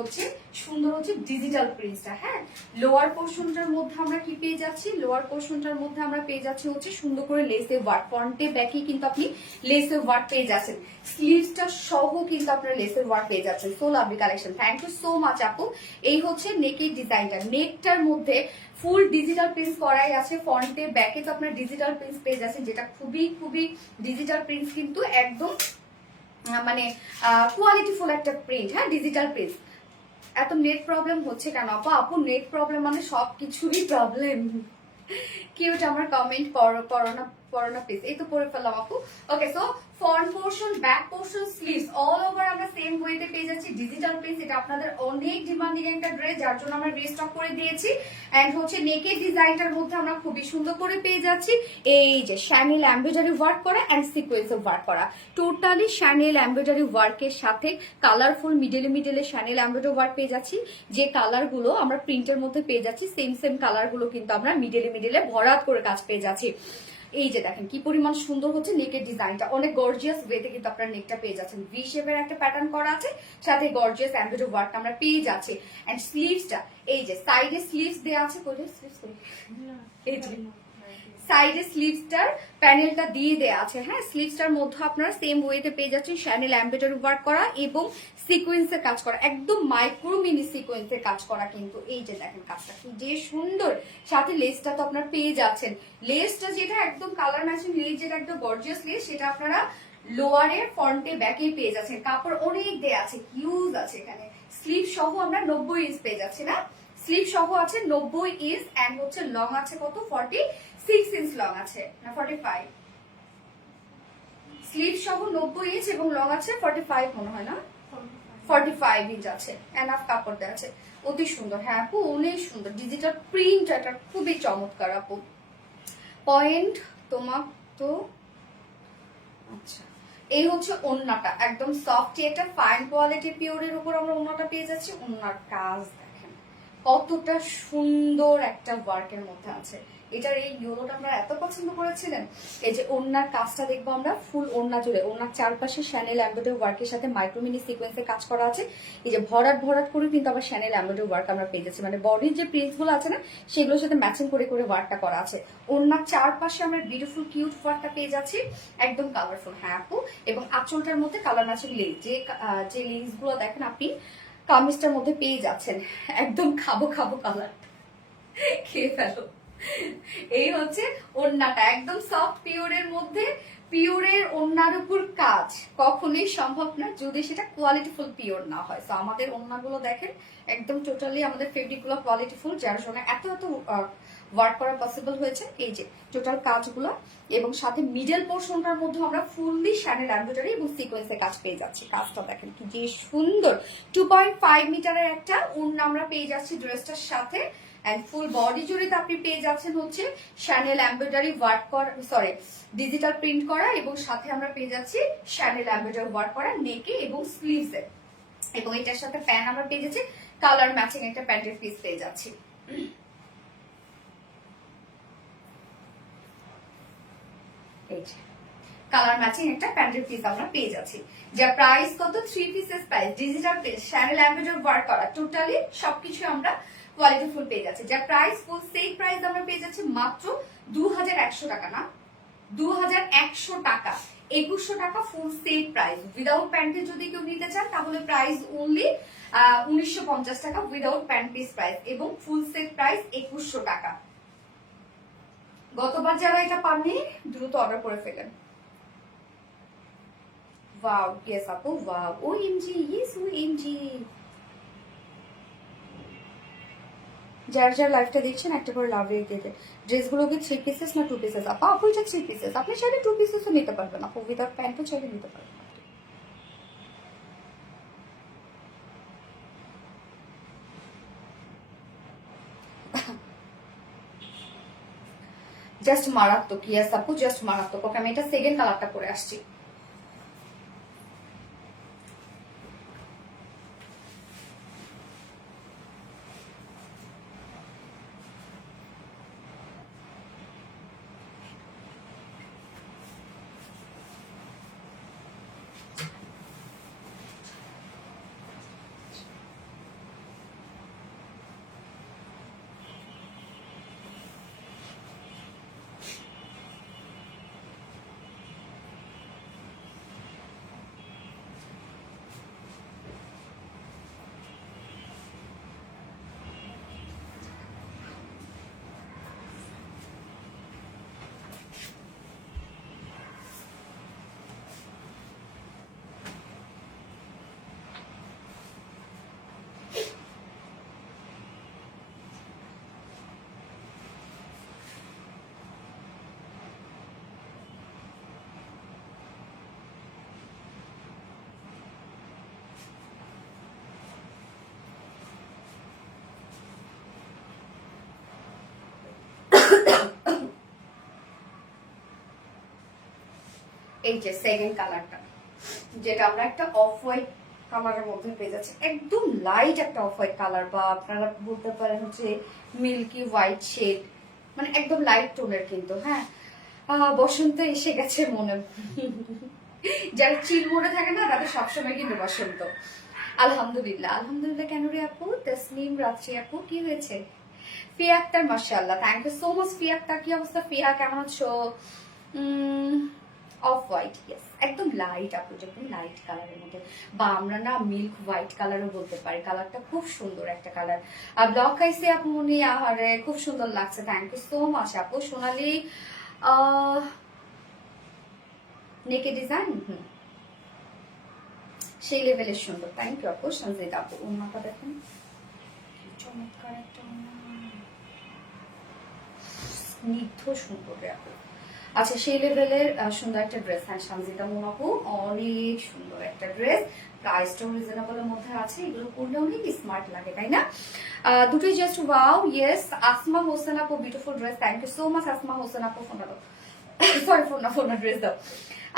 হচ্ছে সুন্দর হচ্ছে ডিজিটাল প্রিন্টটা। হ্যাঁ লোয়ার পোর্শনটার মধ্যে আমরা কি পেয়ে যাচ্ছি, লোয়ার পোর্শনটার মধ্যে আমরা পেয়ে যাচ্ছি হচ্ছে সুন্দর করে লেসের ওয়ার্ক, ফ্রন্টে ব্যাকে কিন্তু আপনি লেসের ওয়ার্ক পেয়ে যাচ্ছেন, স্লিভসটা সহ কিন্তু আপনার লেসের ওয়ার্ক পেয়ে যাচ্ছেন। So lovely collection, thank you so much আপু। এই হচ্ছে নেকের ডিজাইনটা, নেকটার মধ্যে ফুল ডিজিটাল প্রিন্টস করাই আছে, ফ্রন্টে ব্যাকে তো আপনার ডিজিটাল প্রিন্টস পেয়ে যাচ্ছেন, যেটা খুবই খুবই ডিজিটাল প্রিন্টস কিন্তু একদম মানে কোয়ালিটিফুল একটা প্রিন্ট। হ্যাঁ ডিজিটাল প্রিন্ট। এত নেট প্রবলেম হচ্ছে কেন আপু? আপু নেট প্রবলেম মানে সবকিছুরই প্রবলেম। কিউট আমার কমেন্ট করো না প্লিজ। এই তো পড়ে ফেললাম আপু। Okay so front portion, back portion, sleeves all over আমরা সেম ওয়েতে পেয়ে যাচ্ছি ডিজিটাল প্রিন্ট। এটা আপনাদের অনেক ডিমান্ডিং একটা ড্রেস, যার জন্য আমরা রিস্টক করে দিয়েছি। এন্ড হচ্ছে নেকের ডিজাইনটার মধ্যে আমরা খুবই সুন্দর করে পেয়ে যাচ্ছি এই যে শ্যানেল এমব্রয়ডারি ওয়ার্ক করা এন্ড সিকোয়েন্স ওয়ার্ক করা, টোটালি শ্যানেল এমব্রয়ডারি ওয়ার্কের সাথে কালারফুল মিডলে শ্যানেল এমব্রয়ডারি ওয়ার্ক পেয়ে যাচ্ছি। যে কালারগুলো আমরা প্রিন্টের মধ্যে পেয়ে যাচ্ছি সেম কালারগুলো কিন্তু আমরা মিডলে ভরাট করে কাজ পেয়ে যাচ্ছি। এই যে দেখেন কি পরিমাণ সুন্দর হচ্ছে নেকের ডিজাইনটা, অনেক গর্জিয়াস ওয়েতে কিন্তু আপনারা নেকটা পেয়ে যাচ্ছেন। ভি শেপের একটা প্যাটার্ন করা আছে, সাথে গর্জিয়াস এমব্রয়ডারি ওয়ার্কটা আমরা পেয়ে যাচ্ছি। এন্ড স্লিভসটা এই যে সাইডে স্লিভস দেওয়া আছে, কোথায় স্লিভস এই যে সাইডে স্লিভসটার প্যানেলটা দিয়ে দেওয়া আছে। হ্যাঁ স্লিভসটার মধ্যে আপনারা সেম ওয়েতে পেয়ে যাচ্ছেন শ্যানেল এমব্রয়ডারি ওয়ার্ক করা এবং সিকোয়েন্সের কাজ করা, একদম মাইক্রো মিনি সিকোয়েন্সের কাজ করা কিন্তু। এই যে দেখেন কাজটা কি যে সুন্দর, সাথে লেসটা তো আপনারা পেয়ে যাচ্ছেন। লেসটা যেটা একদম কালার ম্যাচিং লেস, যেটা একদম গর্জিয়াস লেস, সেটা আপনারা লোয়ারে ফ্রন্টে ব্যাকে পেয়ে যাচ্ছেন। কাপড় অনেক দেয়া আছে, হিউজ আছে এখানে। স্লিভ সহ আমরা 90 ইঞ্চ পেয়ে যাচ্ছি না, স্লিভ সহ আছে 90 ইঞ্চ এন্ড হচ্ছে লং আছে কত 46 ইঞ্চ লং আছে না 45, স্লিভ সহ 90 ইঞ্চ এবং লং আছে 45 মনে হয় না 45 ইঞ্চ আছে, এনাফ কাপড় দেওয়া আছে, অতি সুন্দর। হ্যাঁ আপু অনেক সুন্দর ডিজিটাল প্রিন্ট, এটা খুবই চমৎকার আপু। পয়েন্ট তোমার তো আচ্ছা। এই হচ্ছে ওন্নাটা, একদম সফট একটা ফাইন কোয়ালিটি পিওরের উপর আমরা ওন্নাটা পেয়ে যাচ্ছি। ওন্নার কাজ দেখেন কতটা সুন্দর একটা ওয়ার্কের মধ্যে আছে। এটার এই ইয়েলোটা আমরা এত পছন্দ করেছিলেন। এই যে ওন্নার কাজটা দেখবো আমরা ফুল ওন্না জুড়ে, ওন্নার চারপাশে শ্যানেল এমব্রয়ডারি ওয়ার্কের সাথে মাইক্রোমিনি সিকোয়েন্সের কাজ করা আছে। এই যে ভরাট করে কিন্তু আবার শ্যানেল এমব্রয়ডারি ওয়ার্ক আমরা পেয়ে যাচ্ছি, মানে বডির যে প্রিন্টস গুলো আছে না সেগুলোর সাথে ম্যাচিং করে ওয়ার্কটা করা আছে। ওন্নার চারপাশে আমরা বিউটিফুল কিউট ওয়ার্কটা পেয়ে যাচ্ছি, একদম কালারফুল। হ্যাঁ আপু, এবং আঁচলটার মধ্যে কালার ম্যাচিং লেস, যে লেস গুলো দেখেন আপনি কামিজটার মধ্যে পেয়ে যাচ্ছেন, একদম খাবো কালার। খেয়ে ফেলো। এই হচ্ছে ওড়নাটা, একদম সফট পিওরের মধ্যে, পিওরের ওড়নার উপর কাজ কখনোই সম্ভব না যদি সেটা কোয়ালিটিফুল পিওর না হয়। তো আমাদের ওড়নাগুলো দেখেন একদম টোটালি আমাদের ফেব্রিক গুলো কোয়ালিটিফুল, যার জন্য এত এত ওয়ার্ক করা পসিবল হয়েছে। এই যে টোটাল কাজগুলো, এবং সাথে মিডল পোর্শনটার মধ্যে আমরা ফুললি শ্যানেল এমব্রয়ডারি এবং সিকোয়েন্সের কাজ পেয়ে যাচ্ছি। কাজটা দেখেন কি যে সুন্দর। 2.5 মিটারের একটা ওড়না আমরা পেয়ে যাচ্ছি ড্রেসটার সাথে, এন্ড ফুল বডি জুড়ে আপনি পেয়ে যাচ্ছেন হচ্ছে শ্যানেল এমব্রয়ডারি ওয়ার্ক করা, সরি ডিজিটাল প্রিন্ট করা, এবং সাথে আমরা পেয়ে যাচ্ছি শ্যানেল এমব্রয়ডারি ওয়ার্ক করা নেকে এবং স্লিভসে, এবং এটার সাথে প্যান্ট আমরা পেয়ে যাচ্ছি কালার ম্যাচিং একটা প্যান্টের পিস পেয়ে যাচ্ছি। কালার ম্যাচিং একটা প্যান্টের পিস আমরা পেয়ে যাচ্ছি, যার প্রাইস কত 3 pieces price, digital print channel embroidery work করা, টোটালি সবকিছু আমরা কোয়ালিটি ফুল পেয়ে যাচ্ছে। যার প্রাইস ফুল সেম প্রাইস আমরা পেয়ে যাচ্ছি মাত্র 2100 টাকা, না 2100 টাকা, 2100 টাকা ফুল সেট প্রাইস। উইদাউট প্যান্টে যদি কেউ নিতে চান তাহলে প্রাইস অনলি 1950 টাকা উইদাউট প্যান্ট পিস প্রাইস, এবং ফুল সেট প্রাইস 2100 টাকা। গতবার যারা এটা পাননি দ্রুত অর্ডার করে ফেলেন। ওয়াও, ইয়েস আপু, ওয়াও, ওএমজি, ইয়েস ওএমজি। যার যার লাইফটা দেখছেন একটা করে লাভ রেট দিতে। ড্রেসগুলো কি 3 পিসেস না 2 পিসেস? আপা আপু এটা 3 পিসেস, আপনি চাইলে 2 পিসেসও নিতে পারবেন, আপু উইদাউট প্যান্টও চাইলে নিতে পারবেন। জাস্ট মারাত্মক, ইয়েস আপু জাস্ট মারাত্মক। ওকে আমি এটা সেকেন্ড কালারটা করে আসছি। এই যে সেকেন্ড কালারটা, যেটা আমরা একটা অফ হোয়াইট কালারের মধ্যে পেয়ে যাচ্ছি, একদম লাইট একটা অফ হোয়াইট কালার, বা আপনারা বলতে পারেন হচ্ছে মিল্কি হোয়াইট শেড, মানে একদম লাইট টোনের কিন্তু। হ্যাঁ, বসন্ত এসে গেছে মনে। যারা চিল মোড়ে থাকে না তাদের সবসময় কিন্তু বসন্ত। আলহামদুলিল্লাহ, আলহামদুলিল্লাহ। কেন রে আপু? তসনিম রাত্রি আপু, কি হয়েছে? ফিয়া আক্তার, মাশাআল্লাহ, thank you so much. Fia Akter, কি অবস্থা? ফিয়া কেমন আছো? অফ হোয়াইট, ইয়েস, একদম লাইট আপু, যখন লাইট কালারের মধ্যে, বা আমরা না মিল্ক হোয়াইট কালারও বলতে পারি। কালারটা খুব সুন্দর একটা কালার। আর ব্লক খাইছে আপু মনি, আহারে খুব সুন্দর লাগছে, থ্যাংক ইউ সো মাচ আপু। সোনালি নেকে ডিজাইন, সেই লেভেলের সুন্দর, থ্যাংক ইউ আপু। সঞ্জিত আপু, ওনাটা দেখেন চমৎকার একটা স্নিগ্ধ সুন্দর আপু। আচ্ছা, সেই লেভেলের সুন্দর একটা ড্রেস। হ্যাঁ সঞ্জিতা মোনাপু, অনেক সুন্দর একটা ড্রেস, প্রাইসটাও রিজনেবলের মধ্যে আছে। এগুলো পরলে অনেক স্মার্ট লাগে, তাই না? দুটোই just wow. Yes, Asma Hossain আপু, beautiful dress, thank you so much Asma Hossain আপু। ফোনটা দাও, সরি ফোন ড্রেস দাও।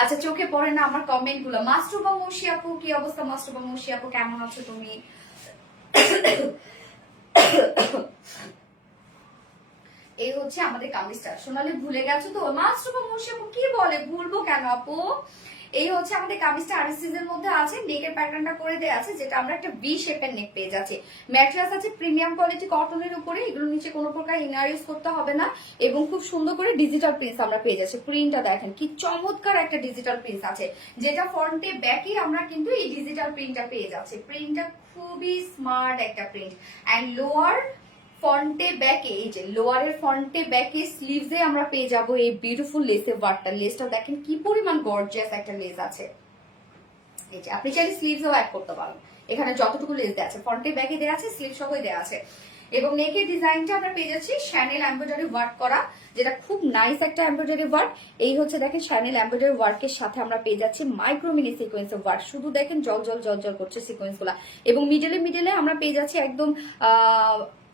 আচ্ছা, চোখে পড়ে না আমার কমেন্ট গুলো। মাস্টুবা মৌসি আপু, কি অবস্থা? মাস্টুবা মৌসি আপু, কেমন আছো তুমি? এই হচ্ছে আমাদের কামিজটা। সোনালি ভুলে গেছো তো? মাস্টুবা মৌসি আপু কি বলে, ভুলবো কেন আপু? এই হচ্ছে আমাদের কামিজটা, আরএসএস এর মধ্যে আছে। নেকের প্যাটার্নটা করে দেয়া আছে, যেটা আমরা একটা ভি শেপের নেক পেয়ে যাচ্ছি। ম্যাট্রিয়াস আছে প্রিমিয়াম কোয়ালিটি কটনের উপরে, এগুলো নিচে কোনো প্রকার ইনার ইউজ করতে হবে না, এবং খুব সুন্দর করে ডিজিটাল প্রিন্ট আমরা পেয়ে যাচ্ছি। প্রিন্টটা দেখেন কি চমৎকার একটা ডিজিটাল প্রিন্ট আছে, যেটা ফ্রন্টে ব্যাকে আমরা কিন্তু এই ডিজিটাল প্রিন্টটা পেয়ে যাচ্ছি। প্রিন্টটা খুবই স্মার্ট একটা প্রিন্ট, এন্ড লোয়ার ফ্রন্টে ব্যাকে, এই যে লোয়ারের ফ্রন্টে ব্যাকে স্লিভসে আমরা পেয়ে যাব এই বিউটিফুল লেসের ওয়ার্কটা। লেসটা দেখেন কি পরিমাণ গর্জিয়াস একটা লেস আছে। এই যে আপনি চাইলে স্লিভসও অ্যাড করতে পারেন, এখানে যতটুকু লেস দেওয়া আছে ফ্রন্টে ব্যাকে দেওয়া আছে, স্লিভ সহই দেওয়া আছে। এবং নেকের ডিজাইনটা আমরা পেয়ে যাচ্ছি শ্যানেল এমব্রয়ডারি ওয়ার্ক করা, যেটা খুব নাইস একটা এমব্রয়ডারি ওয়ার্ক। এই হচ্ছে দেখেন শ্যানেল এমব্রয়ডারি ওয়ার্কের সাথে আমরা পেয়ে যাচ্ছি micro mini sequence of work. শুধু দেখেন জল জল জল জল করছে সিকোয়েন্স গুলা। এবং মিডলে আমরা পেয়ে যাচ্ছি একদম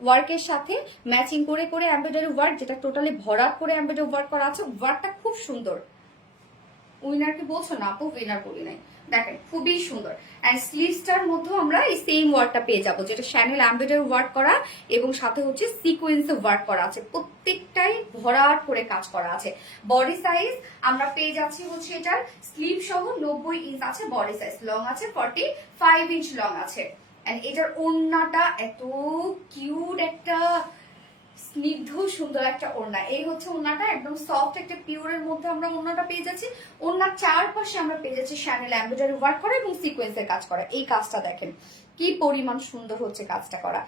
ওয়ার্কের সাথে ম্যাচিং করে করে এমব্রয়ডারি ওয়ার্ক, যেটা টোটালি ভরাট করে এমব্রয়ডারি ওয়ার্ক করা আছে। ওয়ার্কটা খুব সুন্দর। উইনারকে বলছো না আপু? উইনার বলি নাই। দেখেন খুবই সুন্দর। এন্ড স্লিভসটার মধ্যেও আমরা এই সেম ওয়ার্কটা পেয়ে যাবো, যেটা শ্যানেল এমব্রয়ডারি ওয়ার্ক করা এবং সাথে হচ্ছে সিকোয়েন্স ওয়ার্ক করা আছে। প্রত্যেকটাই ভরাট করে কাজ করা আছে। বডি সাইজ আমরা পেয়ে যাচ্ছি হচ্ছে এটার স্লিভ সহ 90 ইঞ্চ আছে বডি সাইজ, লং আছে 45 ইঞ্চ লং আছে। এন্ড এটার ওড়নাটা এত কিউট একটা স্নিগ্ধ সুন্দর একটা ওড়না। এই হচ্ছে ওড়নাটা, একদম সফট একটা পিওরের মধ্যে আমরা ওড়নাটা পেয়ে যাচ্ছি। ওড়নার চারপাশে আমরা পেয়ে যাচ্ছি শ্যানেল এমব্রয়ডারি ওয়ার্ক করা এবং সিকোয়েন্সের কাজ করা। এই কাজটা দেখেন কি পরিমাণ সুন্দর হচ্ছে কাজটা করা।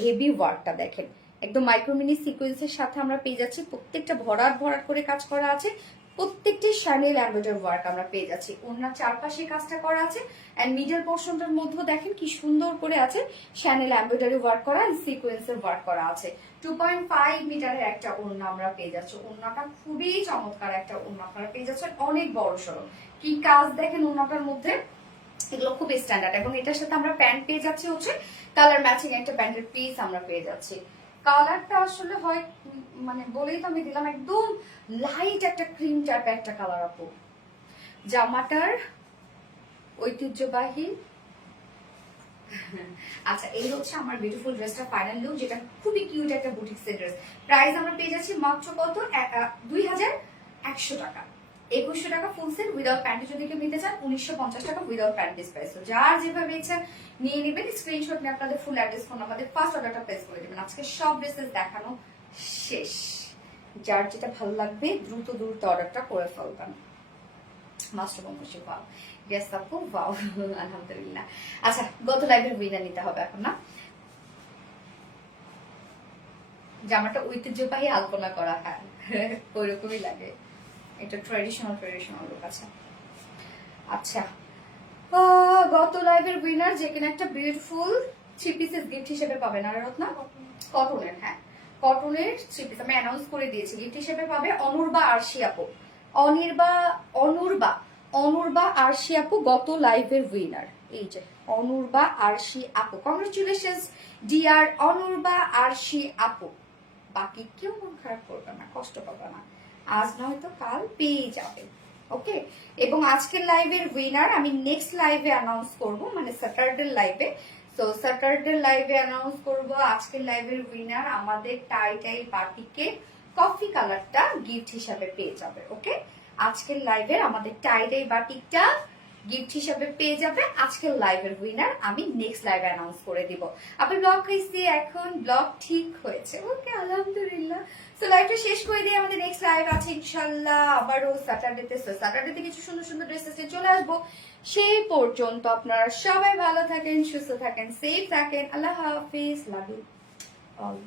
হেভি ওয়ার্কটা দেখেন, একদম মাইক্রোমিনি সিকোয়েন্সের সাথে আমরা পেয়ে যাচ্ছি। প্রত্যেকটা ভরাট ভরাট করে কাজ করা আছে, প্রত্যেকটি শ্যানেল এমব্রয়ডারি ওয়ার্ক আমরা পেয়ে যাচ্ছি। ওড়নার চারপাশে কাজটা করা আছে। এন্ড মিডল পোর্শনটার মধ্যে দেখেন কি সুন্দর করে আছে শ্যানেল এমব্রয়ডারি ওয়ার্ক করা এন্ড সিকোয়েন্সের ওয়ার্ক করা আছে। 2.5 মিটারের একটা ওড়না আমরা পেয়ে যাচ্ছি। ওড়নাটা খুবই চমৎকার একটা ওড়না আপনারা পেয়ে যাচ্ছেন, অনেক বড় সড়ো। কি কাজ দেখেন ওড়নাটার মধ্যে, এগুলো খুব স্ট্যান্ডার্ড। এবং এটার সাথে আমরা প্যান্ট পেয়ে যাচ্ছি হচ্ছে কালার ম্যাচিং একটা প্যান্টের পিস আমরা পেয়ে যাচ্ছি। কালারটা আসলে হয় মানে বলেই তো আমি দিলাম, একদম লাইট একটা ক্রিম টাইপের একটা কালার আপু। জামাটার ঐতিহ্যবাহী আচ্ছা, এই হচ্ছে আমার বিউটিফুল ড্রেসটা ফাইনাল লুক, যেটা খুবই কিউট একটা বুটিক্সের ড্রেস। প্রাইস আমরা পেয়ে যাচ্ছি মাত্র কত? 2100 টাকা। 2100 টাকা ফুল সেট উইদাউট প্যান্ট। যদি কেউ নিতে চান 1950 টাকা উইদাউট প্যান্ট প্রাইস। যার যেভাবে ইচ্ছা নিয়ে নেবেন, স্ক্রিনশট নিয়ে আপনাদের ফুল অ্যাড্রেস ফোন আমাদের ফার্স্ট অর্ডারটা প্লেস করে দেবেন। আজকে সব ড্রেসেস দেখানো শেষ। যার যেটা ভালো লাগবে দ্রুত দ্রুত অর্ডারটা করে ফেলবেন। মাস্টার বংশী পাও ইয়েস আপু, ওয়াও আলহামদুলিল্লাহ। আচ্ছা, গত লাইভের উইনার নিতে হবে এখন না? জামাটা ঐতিহ্যবাহী আলপনা করা, হ্যাঁ ওইরকমই লাগে। এটা ট্রেডিশনাল লুক আছে। আচ্ছা, গত লাইভের উইনার যে কিনা একটা বিউটিফুল 3 পিসেস গিফট হিসেবে পাবেন। আর রত্না কটনের, হ্যাঁ কটনের 3 পিস আমি অ্যানাউন্স করে দিয়েছি। গিফট হিসেবে পাবে অনুর্বা আরশি আপু। অনুর্বা আরশি আপু গত লাইভের উইনার। এই যে অনুর্বা আরশি আপু, কংগ্রেচুলেশনস ডিয়ার অনুর্বা আরশি আপু। বাকি কেউ মন খারাপ করবে না, কষ্ট পাবে না, আজ নয়তো কাল পেয়ে যাবে। ওকে, এবং আজকের লাইভের উইনার আমি নেক্সট লাইভে অ্যানাউন্স করব, মানে স্যাটারডে লাইভে। তো স্যাটারডে লাইভে অ্যানাউন্স করব আজকের লাইভের উইনার আমাদের টাই বাটিকে কফি কালারটা গিফট হিসাবে পেয়ে যাবে। ওকে, আজকের লাইভের আমাদের টাই বাটিকটা গিফট হিসাবে পেয়ে যাবে। আজকের লাইভের উইনার আমি নেক্সট লাইভে অ্যানাউন্স করে দিব। আপনি ব্লগ খাইছি, এখন ব্লগ ঠিক হয়েছে। ওকে, আলহামদুলিল্লাহ। তো লাইভটা শেষ করে দিয়ে আমাদের নেক্সট লাইভ আছে ইনশাআল্লাহ আবারও স্যাটারডেতে। স্যাটারডেতে কিছু সুন্দর সুন্দর ড্রেসেস নিয়ে চলে আসবো। সেই পর্যন্ত আপনারা সবাই ভালো থাকেন, সুস্থ থাকেন, সেফ থাকেন। আল্লাহ হাফিজ, লাভ ইউ অল।